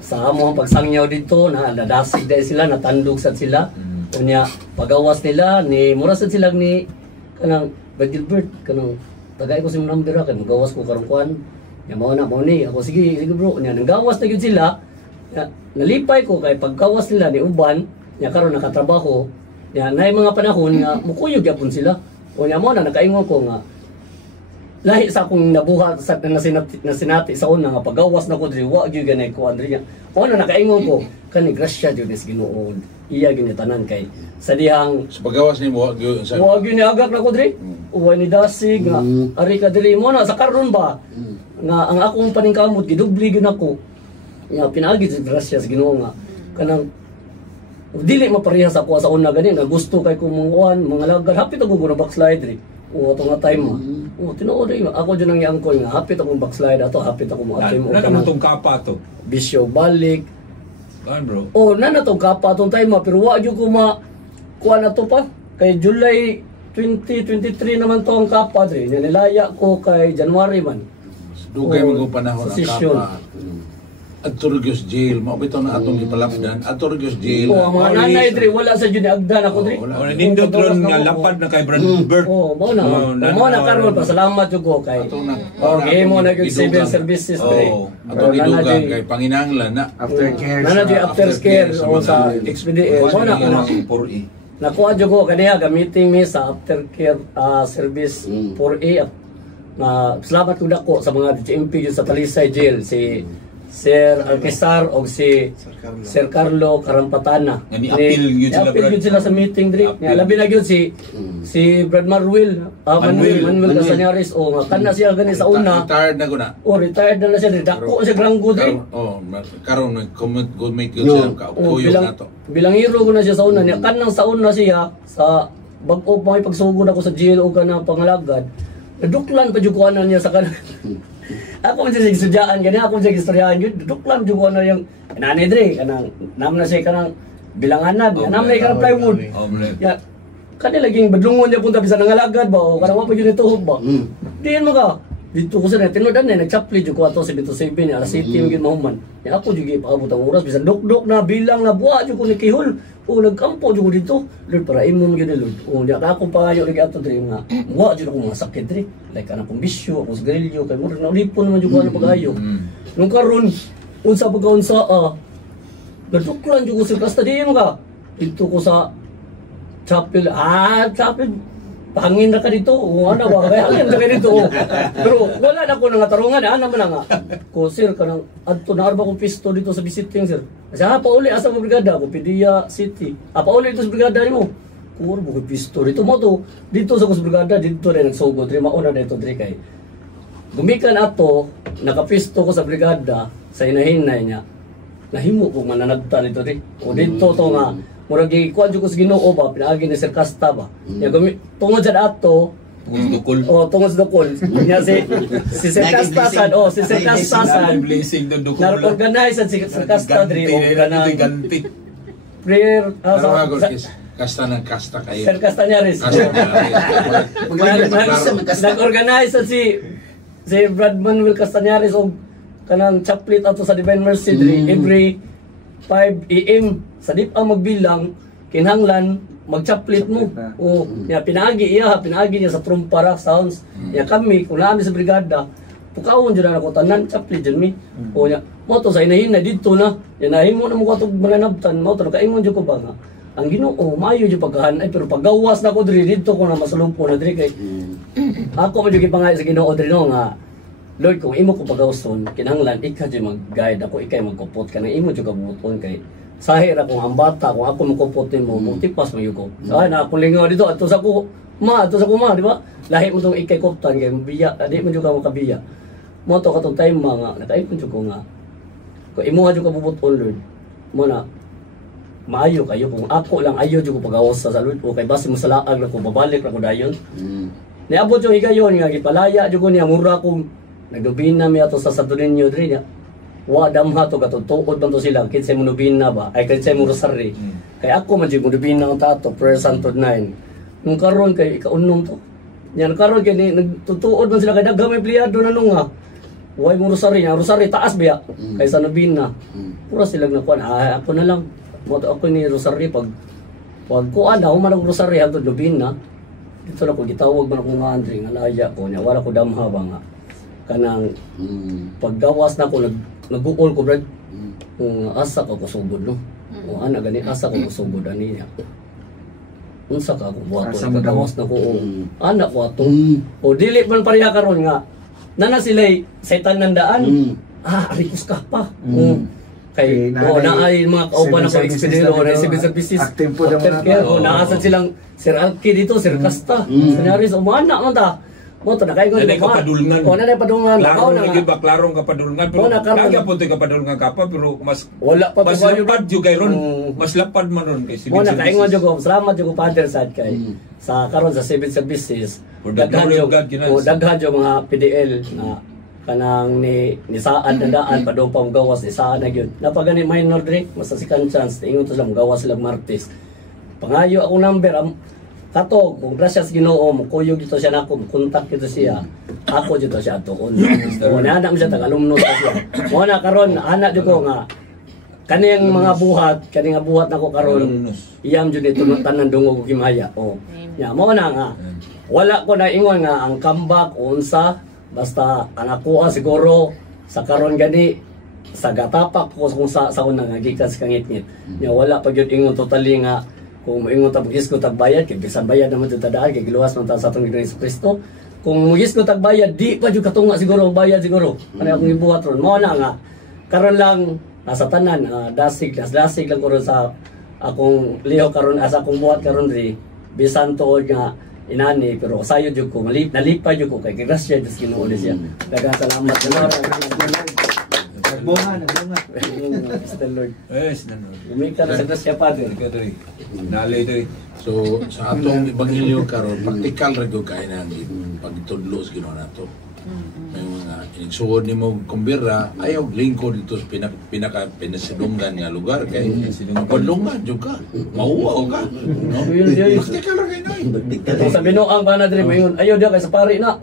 sa among pagsangyaw dito na nadasig dahil sila natandog sad sila unya pagawas nila ni mura sad sila ni kanang Gilbert kanang tagay ko sa number kay magawas ko karon kuan nya mao ni ako sige bro nya nanggawas na gyud sila nalipay ko kay paggawas nila ni uban nya karon nakatrabaho nya nay mga panahon nga mukuyog gyapon sila unya mao na nakaingon ko nga lahi sa akong nabuhat sa nasinati sa una nga pagawas na ko diri wa gyud ganay ko andri niya. O ano nakaingon ko kani grasya jud is Ginoo. Iya gini tanan kay sa dihang Sa paggawas nimo wa gyud sa wa gyud ni agak na ko diri. Uwa ni dasig nga ari ka diri mo na sa karon ba nga ang akong paningkamot gidubli gyud nako. Nga pinaagi sa grasya sa Ginoo nga kanang dili mapareha sa ako sa una gani nga gusto kay kumunguan mga lagad hapit ako guna backslide diri. O ato nga time mo. O tinuod ako dyan ang iangkoy nga hapit akong backslide ato hapit ako mo atim o Ano itong kapa to? bisyo balik. Kan bro? O nanatong kapa atong time pero wa jud ko kuha na to pa kay July 2023 naman to ang kapa dre nilaya ko kay January man. dugay man ko panahon sa ang session. kapa. Aturgos jail, mao bitaw na atong gipalapdan. Aturgos jail. O ang mga nanay dre wala sa jud ni agdan ako dre. wala. O nindot ron nga lapad na kay Brad Bert. Oh, mao na. Mao na karon pasalamat jud ko kay. Atong na. Okay mo na gyud civil services dre. Atong gidugang kay panginahanglan na. Aftercare. Nana di aftercare o sa expedite. Mao na Ano kanang ang 4E? nakuha jud ko kaniya gamitin mi sa aftercare service 4A na salamat ko dako sa mga GMP jud sa Talisay Jail si Sir Alquezar o si Sir Carlo Karampatana. Nga ni-appeal yun sila, Ni-appeal Brad. yun sila sa meeting diri. Appeal. Nga labi na gyud si Brad Manuel Manuel. Casañares o nga kana siya gani sa una. Retired na ko na. O retired na siya diri. Dako siya granggo diri. Karon nag-comment good make yun siya ka kuyog na to. Bilangiro ko na siya sa una niya. Kanang sa una siya sa bag-o pa may pagsugod ako sa jail o kanang pangalagad. Naduklan pa jud ko ana niya sa kanang ako man siya estudyaan gani ako siya istoryahan yun duklan jud ko na yung nanay dre kanang nam na siya kanang bilanganag nam na kanang plywood ya kani laging badlungon niya punta bisan nangalagad ba o kanang wa pa yun ituhog ba diin mo ka dito ko sa tinudan na nagchapli jud ko ato sa 27 ni alas 7 yung mahuman ya ako jud gipaabot ang oras bisan dok na bilang na buwa jud ko ni kihol o nagkampo jud ko dito Lord para imong gyud Lord o nya ka akong pangayo lagi ato diri nga buwa jud ako mga sakit diri like kanang kumbisyo ako sa garilyo kay mura na ulipon man jud ko ang pagayo nung karon unsa pagkaunsa naduklan jud ko sa klasta diin ka dito ko sa chapel chapel pangin na ka dito o ano ba kaya hangin na ka dito pero wala na ko nang tarungan ana man nga ko sir kanang adto na arba ko pisto dito sa visiting sir sa pauli asa mo brigada ko Pidia City pauli dito sa brigada nimo ko ko pisto dito mo to dito sa brigada dito rin nagsugod diri mauna dito diri kay gumikan ato nakapisto ko sa brigada sa hinahinay niya nahimo ko mananagtan dito diri o dito to nga murag gikuan jud ko sa Ginoo ba pinaagi ni Sir Casta ba ya tungod sa ato tungod sa dukol nya si Sir Casta sad si Sir Casta sad blessing do dukol na-organize si Sir Casta diri o kanang ganti prayer kasta ng kasta kayo. Sir Castañares nag-organize si Brad Manuel Castañares o kanang chaplet ato sa Divine Mercy diri every 5 AM sa di pa magbilang kinahanglan magchaplit mo o ya pinaagi niya sa trumpara sounds ya kami kung naami sa brigada pukawon jud na ako tanan chaplit jud mi o ya mo to sa inahin na dito na ya nahimo na mo ko tug mananabtan mo to kaingon jud ko ba nga ang Ginoo maayo jud pagkahan ay pero paggawas na ko diri dito ko na masulumpo na diri kay ako mo jud gipangay sa Ginoo diri no nga Lord, kung imo ko pagawson, kinahanglan ikaw jud mag-guide ako, ikay magkupot ka nang imo jud kabuton kay sahir akong ang bata kung ako magkupot nimo, multipas mayo ko. Sa na ako lingaw dito ato sa ko ma, di ba? Lahi mo tong ikay kuptan kay biya, di mo jud ka makabiya. Mo to katong time mga nakaipon jud ko nga. Kung imo jud kabubuton Lord, mo na maayo kayo kung ako lang ayo jud ko pagawas sa Lord o kay base mo sa laag na ko babalik ra ko dayon. Niabot yung higayon nga gipalaya jud ko niya mura kong nagdubina mi ato sa Santo Niño diri niya. Wa damha to katutuod man to sila kinsay mo nubina ba ay kinsay mo rosary. Kay ako man jud mo nubina ang tato prayer Santo 9. Nung karon kay ikaunom to. Yan karon kay nagtutuod man sila kay daghan may pliyado na nung nga. Way mo rosary, ang rosary taas biya kaysa nubina. Pura sila nakuan ako na lang. Mo ako ni rosary pag kuan daw man ang rosary hangtod nubina. Dito na ko gitawag man ako nga Andre nga laya ko nya wala ko damha ba nga kanang paggawas na ko nag-uol ko brad kung asa ko kusugod no o ana gani asa ko kusugod ani niya unsa ka ako buhaton Asa mo kagawas na ko anak ko ato o dili man pareha karon nga nana sila saitan ng daan rikos ka pa kay naay mga kauban ako expedito o na civil services active po daw naasan silang Sir Alki dito Sir Casta senaris o mga anak man ta mo to nakay ko kapadulngan. O na padulngan. Klaro na gyud ba klarong kapadulngan pero nagya po kapadulngan ka pa pero mas wala pa mas lapad jud kay ron. Mas lapad man ron kay civil mo services. na kaingon jud ko. Salamat jud ko Father sad kay sa karon sa civil services. Daghan jud mga PDL na kanang ni saan na daan pa daw pang gawas ni saan na gyud. Napagani minor drink mas second chance ingon to sila gawas sila Martes. Pangayo ako number Kato, kung grasya sa Ginoo mo, kuyog dito siya na ako, kontak dito siya. Ako dito siya doon. O, nahanap mo siya, taga-alumnos na siya. O na, karon, anak dito ko nga, kaniyang mga buhat na ko karon, iyam dito dito, tanan dungo ko kimaya. O, ya, mo na nga, wala ko na ingon nga, ang comeback, unsa, basta, ang ako siguro, sa karon gani, sa gatapak ko kung sa unang nagikas kangit-ngit. Ya, wala pa yun ingon totally nga, kung moingon ta ko tagbayad kay bisan bayad naman jud tadaan kay giluwas man ta sa atong Ginoong Kristo kung mugis ko tagbayad di pa jud katunga siguro bayad siguro ano akong gibuhat ron mao na nga karon lang nasa tanan dasig lang ko ron sa akong liho karon asa akong buhat karon ri bisan tuod nga inani pero sayo jud ko nalipay jud ko kay grasya jud Ginoo siya daghang salamat nagbunga Mr. Lord yes Lord umika na sa grasya Padre nalay diri. So sa atong ebanghelyo karon praktikal ra gyud kay nang pagtudlo sa Ginoo nato. May mga inigsuod nimo kumbira ayaw lingkod dito sa pinaka pinasidunggan nga lugar kay padlungan jud ka. Mauwaw ka. No? Praktikal ra kay noy. Sa binuang ba na diri mayon ayaw dia kay sa pari na.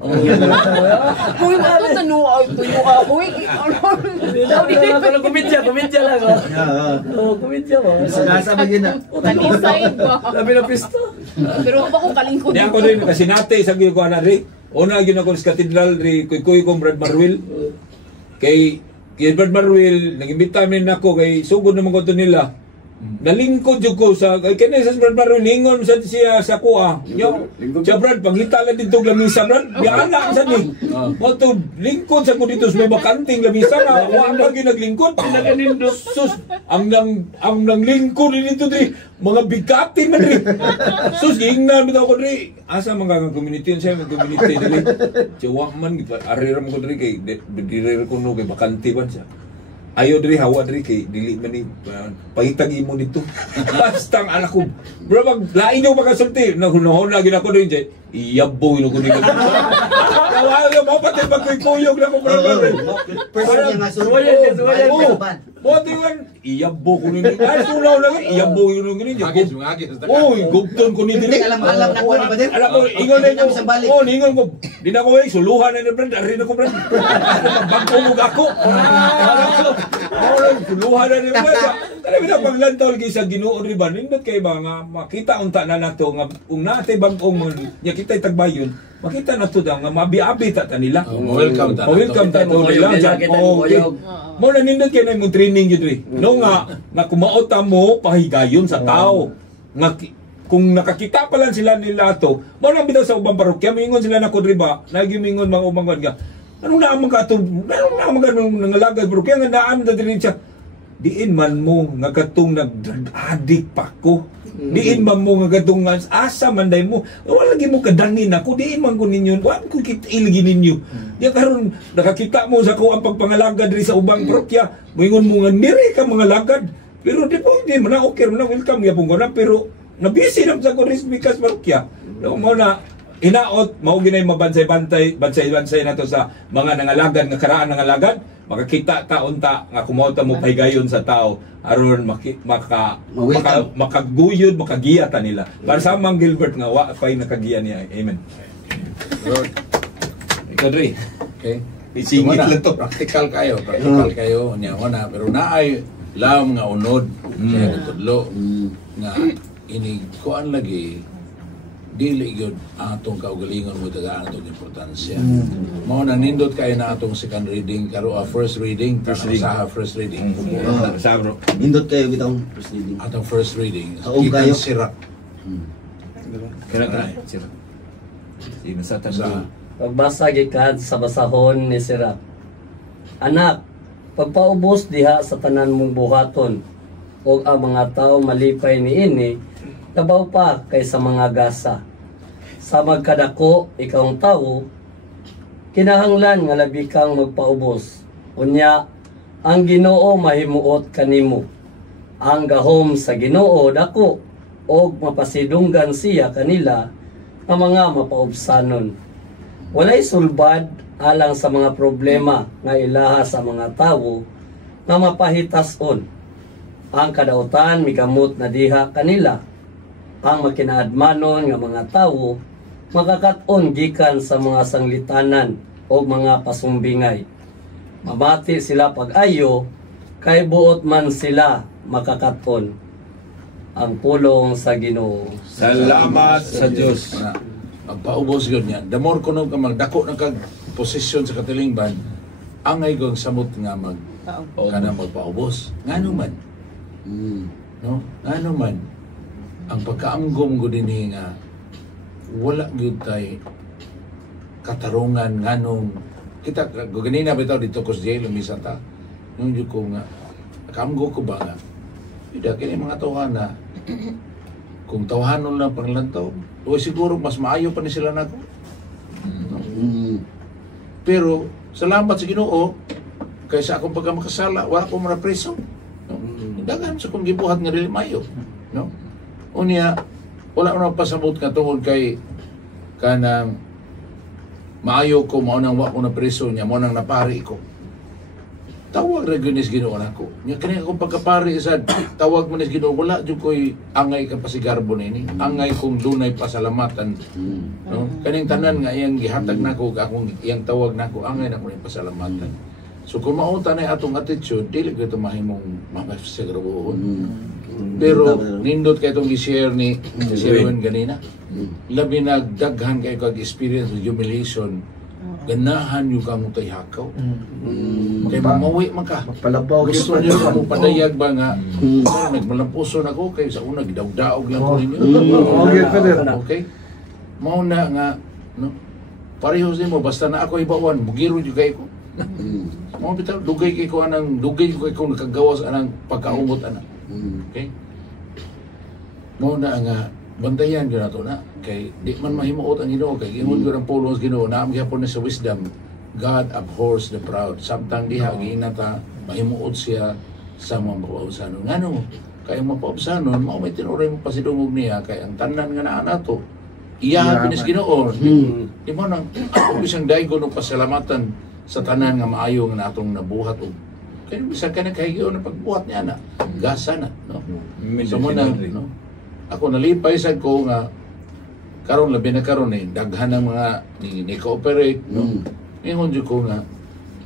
Kuy ako tanuaw tuyo ako. Pero kumidya lang. Oh, kumidya mo. Sagasa bagay na. Kanisay ba? Sabi na pisto. Pero ako kalingkod. Di ako rin kasi nate sa gyud ko ana ri. Una gyud ako sa katedral ri kuy kong Brad Marwil. Kay Brad Marwil nag-imbita min nako kay sugod naman ko to nila. Nalingkod jud ko sa kani sa Brad Marwil ningon sa siya sa kuha. Yo, siya Brad pangita lang dito lamisa Brad. Di anak sa ni. Mo to lingkod sa ko dito sa may bakanting lamisa na wa pa gyud naglingkod. Pinaganindot sus ang nang lingkod dito diri mga bigati man ri. Sus gingnan bitaw ko diri. Asa mga community sa community diri. Jawa man ariram ko diri kay diri ko no kay bakanti man siya. Ayo diri hawa diri kay dili man ni pahitag imo dito. Basta ang anak ko. Bro mag lain yung makasulti. Nahunahon lagi na ko din jay. Iyabo ino ko dito. Kawa yo mo pati magkuyog na ko bro. Person nga Suwayan. Mo tingan iyabo ko ni. Ay sunaw lang iyabo ino gini. Oy gugton ko ni diri. Alam na ko ni Bader. Alam ko ingon na ko. Oh ningon ko. Di na ko suluhan na ni friend. Ari na ko friend. Bagkog ako. Suluhan na ni friend. Kaya pinapaglantaw lagi sa Ginoo ri ba nindot kay ba nga makita unta na nato nga natay bag-ong nya kitay tagbayon makita nato da nga mabiabi ta nila. Welcome ta. Welcome ta to nila. Mo na nindot kay na mo training gyud ri. No nga kumaot mo pahigayon sa tao. Nga kung nakakita pa lang sila nila to, mo na bitaw sa ubang parokya mingon sila na kodriba, nagimingon mga ubang nga. Anong naamang ka itong, anong naamang ka nangalagay bro? Kaya nga naamang na din siya. Diin man mo nga katong nag-drug addict pa ko. Diin man mo nga katong asa manday mo. Wala lagi mo kadangin ako. Diin man ko ninyo. Wala ko ilgi ninyo. Diya karon nakakita mo sa ko ang pagpangalagad rin sa ubang parokya. Moingon mo nga nire ka mga lagad. Pero di po, di mo na okay mo na welcome. Yapong ko na. Pero nabisi na sa ko rin sa parokya. Mo na inaot, mao ginay mabansay-bansay na to sa mga nangalagad nga karaan nangalagad, makakita ta unta nga kumauta mo pahigayon sa tao aron makaguyod, makagiya ta nila. Para sa Mang Gilbert nga wa pay nakagiya niya. Amen. Lord. Ikaw Dre. Okay. Isingit lang to. Practical kayo niya na pero naay lam nga unod sa tudlo nga ini kuan lagi dili gyud atong kaugalingon mo tagaan atong importansya. Mao na nindot kay na atong second reading karo first reading, first reading. Sa bro. Nindot kayo bitong first reading. Atong first reading. Kaog kayo. Sira. Kira sir. Sino sa Sa tanong? Pagbasa gikad sa basahon ni Sirach. Anak, pagpaubos diha sa tanan mong buhaton, ug ang mga tao malipay niini, tabaw pa kaysa mga gasa. Sa magkadako, ikaw ang tao, kinahanglan nga labi kang magpaubos. Unya, ang Ginoo mahimuot kanimo. Ang gahom sa Ginoo dako, og mapasidunggan siya kanila nga mga mapaubsanon. Walay sulbad alang sa mga problema nga ilaha sa mga tawo nga mapahitason. Ang kadautan migamot na diha kanila. Ang makinaadmanon nga mga tawo makakat-on gikan sa mga sanglitanan o mga pasumbingay. Mabati sila pag-ayo kay buot man sila makakat-on. Ang pulong sa Ginoo. Salamat sa Dios. Magpaubos yun niya. The more kuno ka magdako na kag posisyon sa katilingban, angay kong samot nga kana magpaubos. Ngano man. No? Ngano man. Ang pagkaamgom ko din nga wala gyud tay katarungan nganong kita ganina bitaw dito ko sa jail umisa ta. Nung jud ko nga kaamgo ko ba nga. Ida kini mga tawhana kung tawhanon lang panglantaw, o siguro mas maayo pa ni sila nako. Pero salamat sa Ginoo kaysa akong pagkamakasala, wala ko mara preso. No? Dagan sa kong gibuhat nga dili maayo, no? Unya wala na pasabot ka tungod kay kanang maayo ko mao nang wa ko na preso niya, mao nang napari ko. Tawag ra gyud ni Ginoo nako. Nya kani akong pagkapari sad tawag mo ni Ginoo wala jud koy angay ka pasigarbo nini. Angay kong dunay pasalamatan. No? Kaning tanan nga iyang gihatag nako akong iyang tawag nako angay na ko ni pasalamatan. So kung mao tanay atong attitude dili gyud mahimong mapasigarbo. Pero nindot kay itong i-share ni Sherwin ganina. Labi nagdaghan kay kag experience with humiliation. Ganahan yung kang tay hakaw. Kay mamawi man ka. Magpalabaw Gusto niyo ka mo padayag ba nga nagmalampuson ako kay sa una gidawdaog lang ko ninyo. Okay? Mao na nga no. Parehos nimo basta na ako ibawan, mugiro jud kay ko. Mao bitaw dugay kay ko anang dugay ko kay ko nakagawas anang pagkaumot ana. Okay? Mao na nga bantayan gyud nato na kay di man mahimuot ang Ginoo kay ingon gyud ang pulong sa Ginoo naam gyapon ni sa wisdom. God abhors the proud. Samtang diha giinata mahimuot siya sa mga mapausanon. Ngano kay ang mapausanon mao may tinuray mo pasidungog niya kay ang tanan nga naa nato iya pinis Ginoo. Di mo nang ako bisang daygon og pasalamatan sa tanan nga maayo nga natong nabuhat og kay bisang kana kahigayon na pagbuhat niya na gasa na no. So mo na no. Ako nalipay sad ko nga karon labi na karon daghan ng mga ni cooperate no. Ingon jud ko nga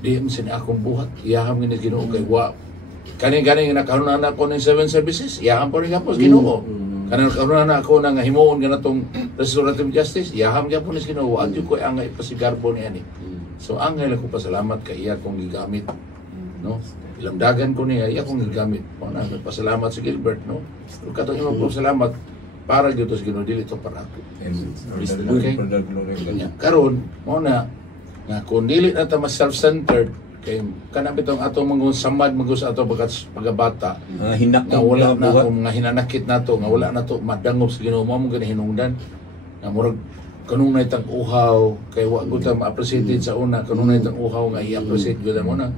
di man sin akong buhat iyaham ni Ginoo kay wa kani nakaroon na ako ng 7 services iyaham po rin kapos Ginoo. Kani nakaroon na ako nga himuon nga natong restorative justice iyaham gyapon ni Ginoo adyo ko ang ipasigarbo niya ni. So angay lang ko pasalamat kay iya kong gigamit no. Ilamdagan ko niya, iya kong gigamit. Muna, pasalamat sa Gilbert, no? Pero katong imong pasalamat, para dito sa Ginoo dili to para ako. Okay? Karon, muna, nga kung dili na ta mas self-centered, kay kanang bitong atong mga samad magus ato pagabata, nga wala na akong nga hinanakit nato, nga wala na to madangop sa Ginoo, mo gani hinungdan. Nga murag kanung na itang uhaw, kay wa ko ta ma-appreciate sa una, kanung na itang uhaw nga i-appreciate gyud mo na.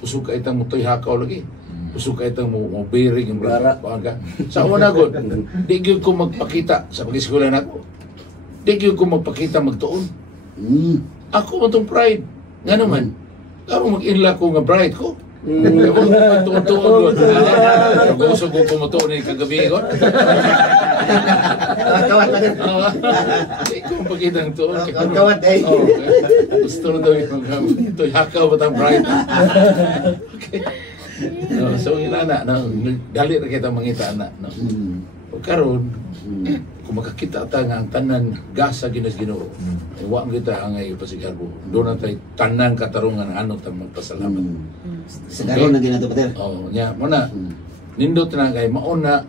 Usog ka itang mutoy hakaw lagi. Usog ka itang mo bearing yung baga. Sa una gud, di gyud ko magpakita sa pag-eskwela nako. Di gyud ko magpakita magtuon. Ako mo tong pride. Nga naman. Karon mag-inla ko nga bride ko. Tuon-tuon. Gusto ko pumutuon ni kagabi ko. Kawat pa din. Di ko magpakita ng tuon. Kawat eh. Gusto na daw yung ito hakaw ba tang bride. Okay. So yung anak, dali na kita mangita anak. Karon, kung makakita ta nga ang tanan gasa ginas Ginoo, wa kita angay pasigarbo. Doon na tayo tanan katarungan ano ta magpasalamat. Sa karon na ginato pater. Oh, nya mo na. Nindot na kay mauna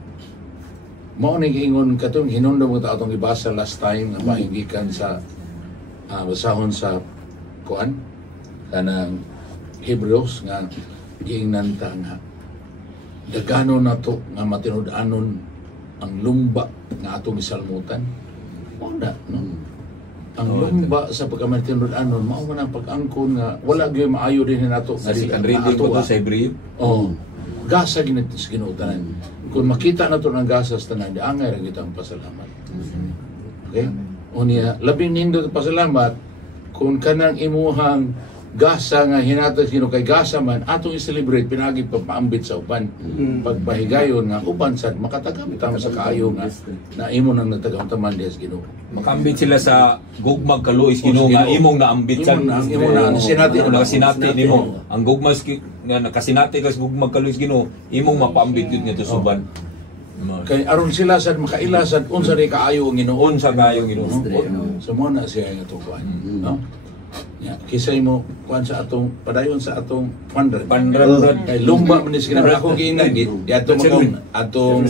mao ni giingon katong hinungdan mo ta atong gibasa last time nga pahingikan sa basahon sa kuan kanang Hebrews nga giingnan ta nga dagano na to nga matinud-anon ang lumba nga atong gisalmutan. Mao na, no? Ang lumba sa pagkamatinud-anon mao man ang pag-angkon nga wala gyud maayo din nato nga Kasi ang reading ko to sa Hebreo. oh gasa ginitis ginuutanan. Kung makita na to ng gasa sa tanan, di angay ra kitang pasalamat. Okay? Unya labing nindot pasalamat kung kanang imuhang gasa nga hinatag sino kay gasa man atong i-celebrate pinagi papaambit sa uban pagpahigayon nga uban sad makatagam tama sa kaayo nga na imo nang natagam taman des Ginoo. Makambit sila sa gugmag kaluis Ginoo nga imong naambit sa imo na nakasinati nimo ang gugmas nga nakasinati kas gugmag kaluis Ginoo imong mapaambit yun nga to suban. Kay aron sila sad makailasan unsa ri kaayo ang Ginoo Unsa kaayo ang Ginoo. So mo na siya nga tukuan, no? Ya, kisay mo kuan sa atong padayon sa atong 100 kay lumba man ni sila ako giingnan di atong atong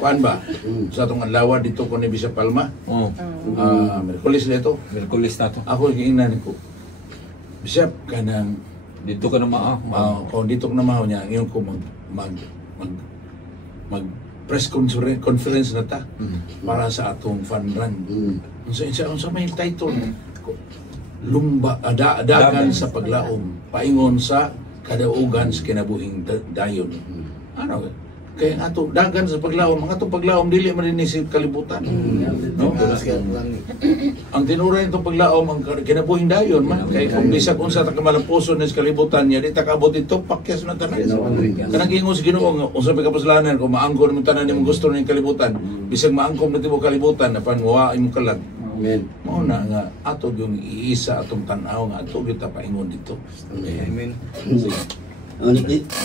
kuan ba sa atong adlaw dito ko ni Bisa Palma Miyerkules dito na to. ako giingnan ko Bishop kanang Dito ka na kung dito ko na mao niya ngayon ko mag press conference na ta para sa atong fund run. Unsa may title lumba dagan sa paglaom paingon sa kadaugan sa kinabuhing dayon. Ano kay ato dagan sa paglaom, ang atong paglaom dili man ni sa kalibutan. No? Ang tinuray itong paglaom ang kinabuhing dayon man kay kung bisag unsa ta kamalampuson sa kalibutan niya di ta kabot ito pakyas na tanan. Kanang giingon sa Ginoo nga unsa may kapasalanan kung maangkon mo tanan imong gusto ning kalibutan, bisag maangkon na timo kalibutan napan wa imong kalag. Amen. Mao na nga ato yung iisa atong tan-aw nga ato gyud ta paingon dito. Amen.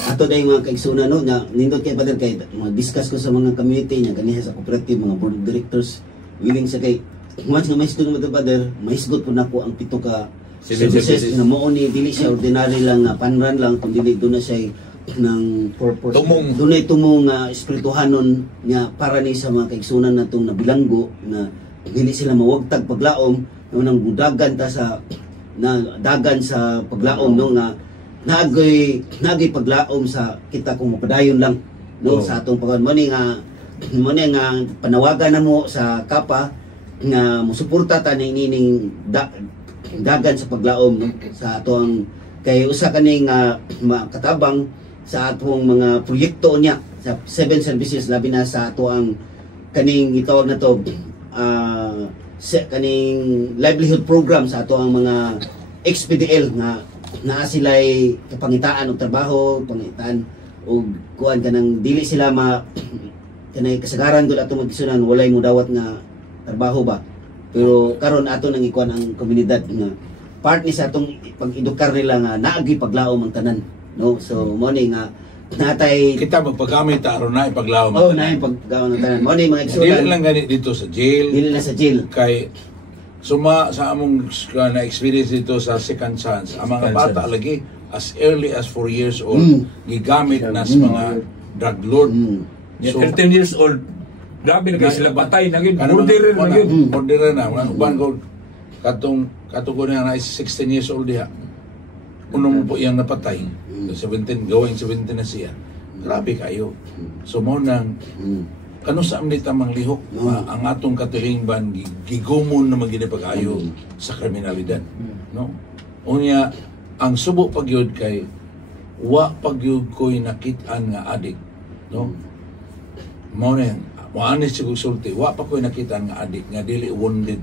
Ato day mga kaigsunan no na nindot kay Father kay discuss ko sa mga community nya ganiha sa cooperative mga board of directors willing sa kay once nga may student mo Father maisgot po nako ang 7 ka services na mao ni dili siya ordinary lang nga panran lang kun dili do na siya ng purpose dunay tumong espirituhanon nya para ni sa mga kaigsunan natong nabilanggo na dili sila mawagtag paglaom nang budagan ta sa dagan sa paglaom no nga nagay paglaom sa kita kung mapadayon lang no sa atong pagkaon mo ni nga panawagan na mo sa kapa nga mosuporta ta ning dagan sa paglaom no sa atong kay usa kaning makatabang sa atong mga proyekto niya sa 7 services labi na sa ato ang kaning itawag na to kaning livelihood program sa ato ang mga XPDL nga naa sila'y kapangitaan og trabaho, pangitaan og kuan kanang dili sila kanay kasagaran gud ato magisunan walay mo dawat nga trabaho ba. Pero karon ato nang ikuan ang komunidad nga part ni sa atong pag-edukar nila nga naagi paglaom ang tanan, no? So mo ni nga natay kita magpagamit ta aron na ipaglaom. Oh, na ipaglaom ang tanan. Mo ni mga igsunan. Dili lang gani dito sa jail. Dili na sa jail. Kay suma sa among na experience dito sa second chance ang mga bata lagi as early as 4 years old gigamit na sa mga drug lord. So 13 years old grabe na sila patay na gyud murderer na uban ko katong ko na 16 years old diha uno mo po iyang napatay 17 going 17 na siya grabe kayo so mo nang ano sa amnit ang lihok ang atong katilingban gigumon na magginipag-ayo sa kriminalidad no unya ang subo pagyud kay wa pagyud ko'y nakit-an nga adik no mao na mo anis siguro sulti wa pa ko'y nakit-an nga adik nga dili wounded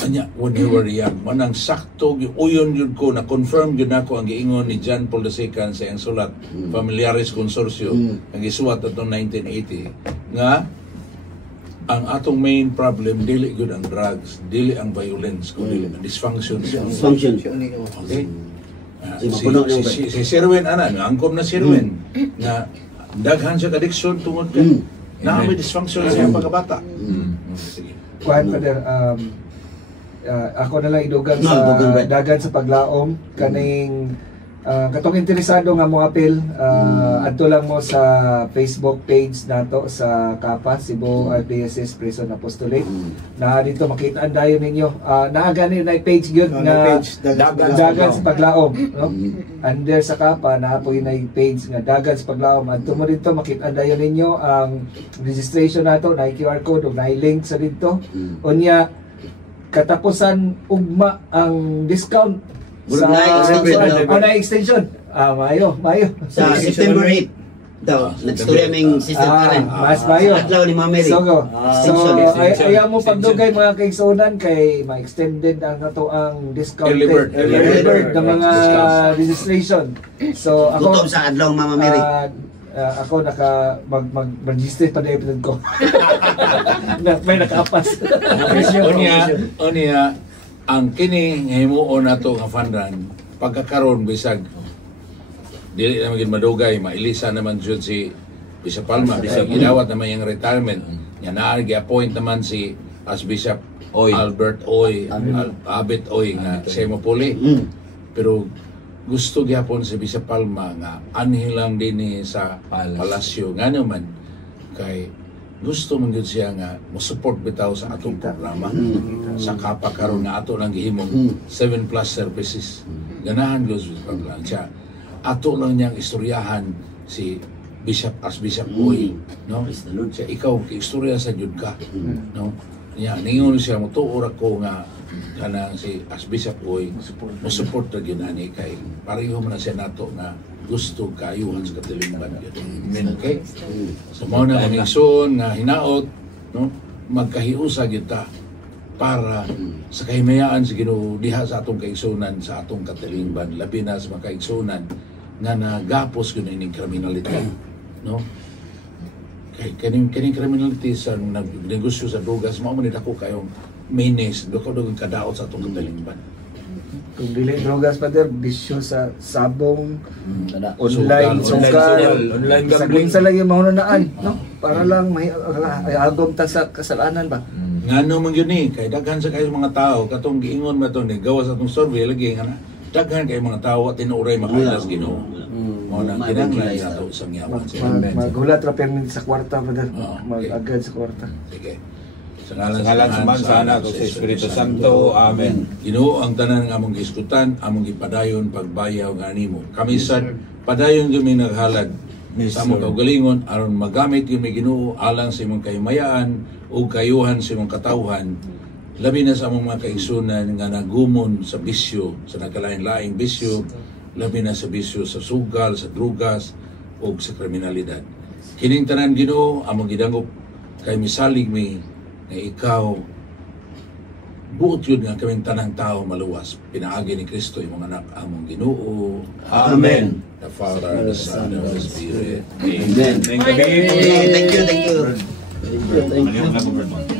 anya when you were young manang sakto uyon yun ko na confirm yun ako ang giingon ni John Paul II sa iyang sulat Familiaris Consortio ang gisuwat atong 1980 nga ang atong main problem dili gyud ang drugs dili ang violence kundi ang dysfunction okay si Sherwin angkom na Sherwin na daghan siya addiction tungod kay na may dysfunction sa iyang pagkabata sige kuan Father ako na lang idugang sa dagan sa paglaom kaning katong interesado nga mo apil adto lang mo sa Facebook page nato sa Kapa Cebu RDSS Prison Apostolate. Na dito makita dayon ninyo. Naagani na page gyud nga dagan sa paglaom, no? Under sa Kapa naapoy na page nga dagan sa paglaom. Adto mo dito makita dayon ninyo ang registration nato, na QR code ug na link sa dito. Unya katapusan ugma ang discount sa extension. Mayo. Sa September 8 daw, nagstorya aming sister Karen. Mas mayo. Adlaw ni Ma'am Mary. So ayaw mo pagdugay mga kaigsunan kay ma-extended ang nato ang discount Early bird ng mga registration. So ako Gutom sa adlaw Mama Mary. ako mag-register pa na episode ko. May nakaapas. Unya, ang kini himuon nato nga fundan pagkakaroon bisag dili na maging madugay, mailisa naman jud si Bishop Palma, bisag gidawat naman yung retirement nga naa gi-appoint naman si Archbishop Albert Oy, Abet Oy nga siya mo puli. Pero gusto gyapon si Bishop Palma nga anhin lang din sa palasyo nga naman kay gusto man gyud siya nga mo-support bitaw sa atong programa sa Kapa karon nga ato lang gihimong 7+ services. Ganahan gyud siya. Ato lang niyang istoryahan si Archbishop Oy, no? Siya ikaw istorya sa jud ka, no? Nya ningon siya mo tuor ako nga kanang si Archbishop Oy mo support ra gyud ani kay pareho man siya nato nga gusto kaayuhan sa katilingban gyud. Okay? So mao na ang igsoon nga hinaot, no? Magkahiusa gyud ta para sa kahimayaan sa Ginoo diha sa atong kaigsunan sa atong katilingban, labi na sa mga kaigsunan nga nagapos gyud ining kriminalidad, no? Kay kaning criminality sa negosyo sa drugas mao man dako kayong menace dugang kadaot sa atong katilingban. Kung dili drogas Father, bisyo sa sabong, online sagling sa lagi mahunanaan, no? Para lang may agom ta sa kasalanan ba? Ngano man gyud ni kay daghan sa kayo mga tao katong giingon man to ni gawas atong survey lagi nga daghan kay mga tao at tinuray makalas Ginoo. Mao nang kinahanglan nato isang yaman. Magulat ra permin sa kwarta Father. Mag-agad sa kwarta. Sige. Sa ngalan sa Anak ug sa Espiritu Santo. Amen. Ginoo ang tanan nga among giskutan, among gipadayon pagbayaw nga nimo. Kami sad padayon gyud mi naghalad sa among kaugalingon aron magamit gyud mi Ginoo alang sa imong kahimayaan ug kayuhan sa imong katawhan. Labi na sa among mga kaigsunan nga nagumon sa bisyo, sa nagkalain-laing bisyo, labi na sa bisyo sa sugal, sa drugas ug sa kriminalidad. Kining tanan Ginoo among gidangop kay misalig mi nga ikaw buot yun nga kaming tanang tao maluwas. Pinaagi ni Kristo imong anak among Ginoo. Amen. The Father, the Son, and the Spirit. Amen. Thank you. Thank you.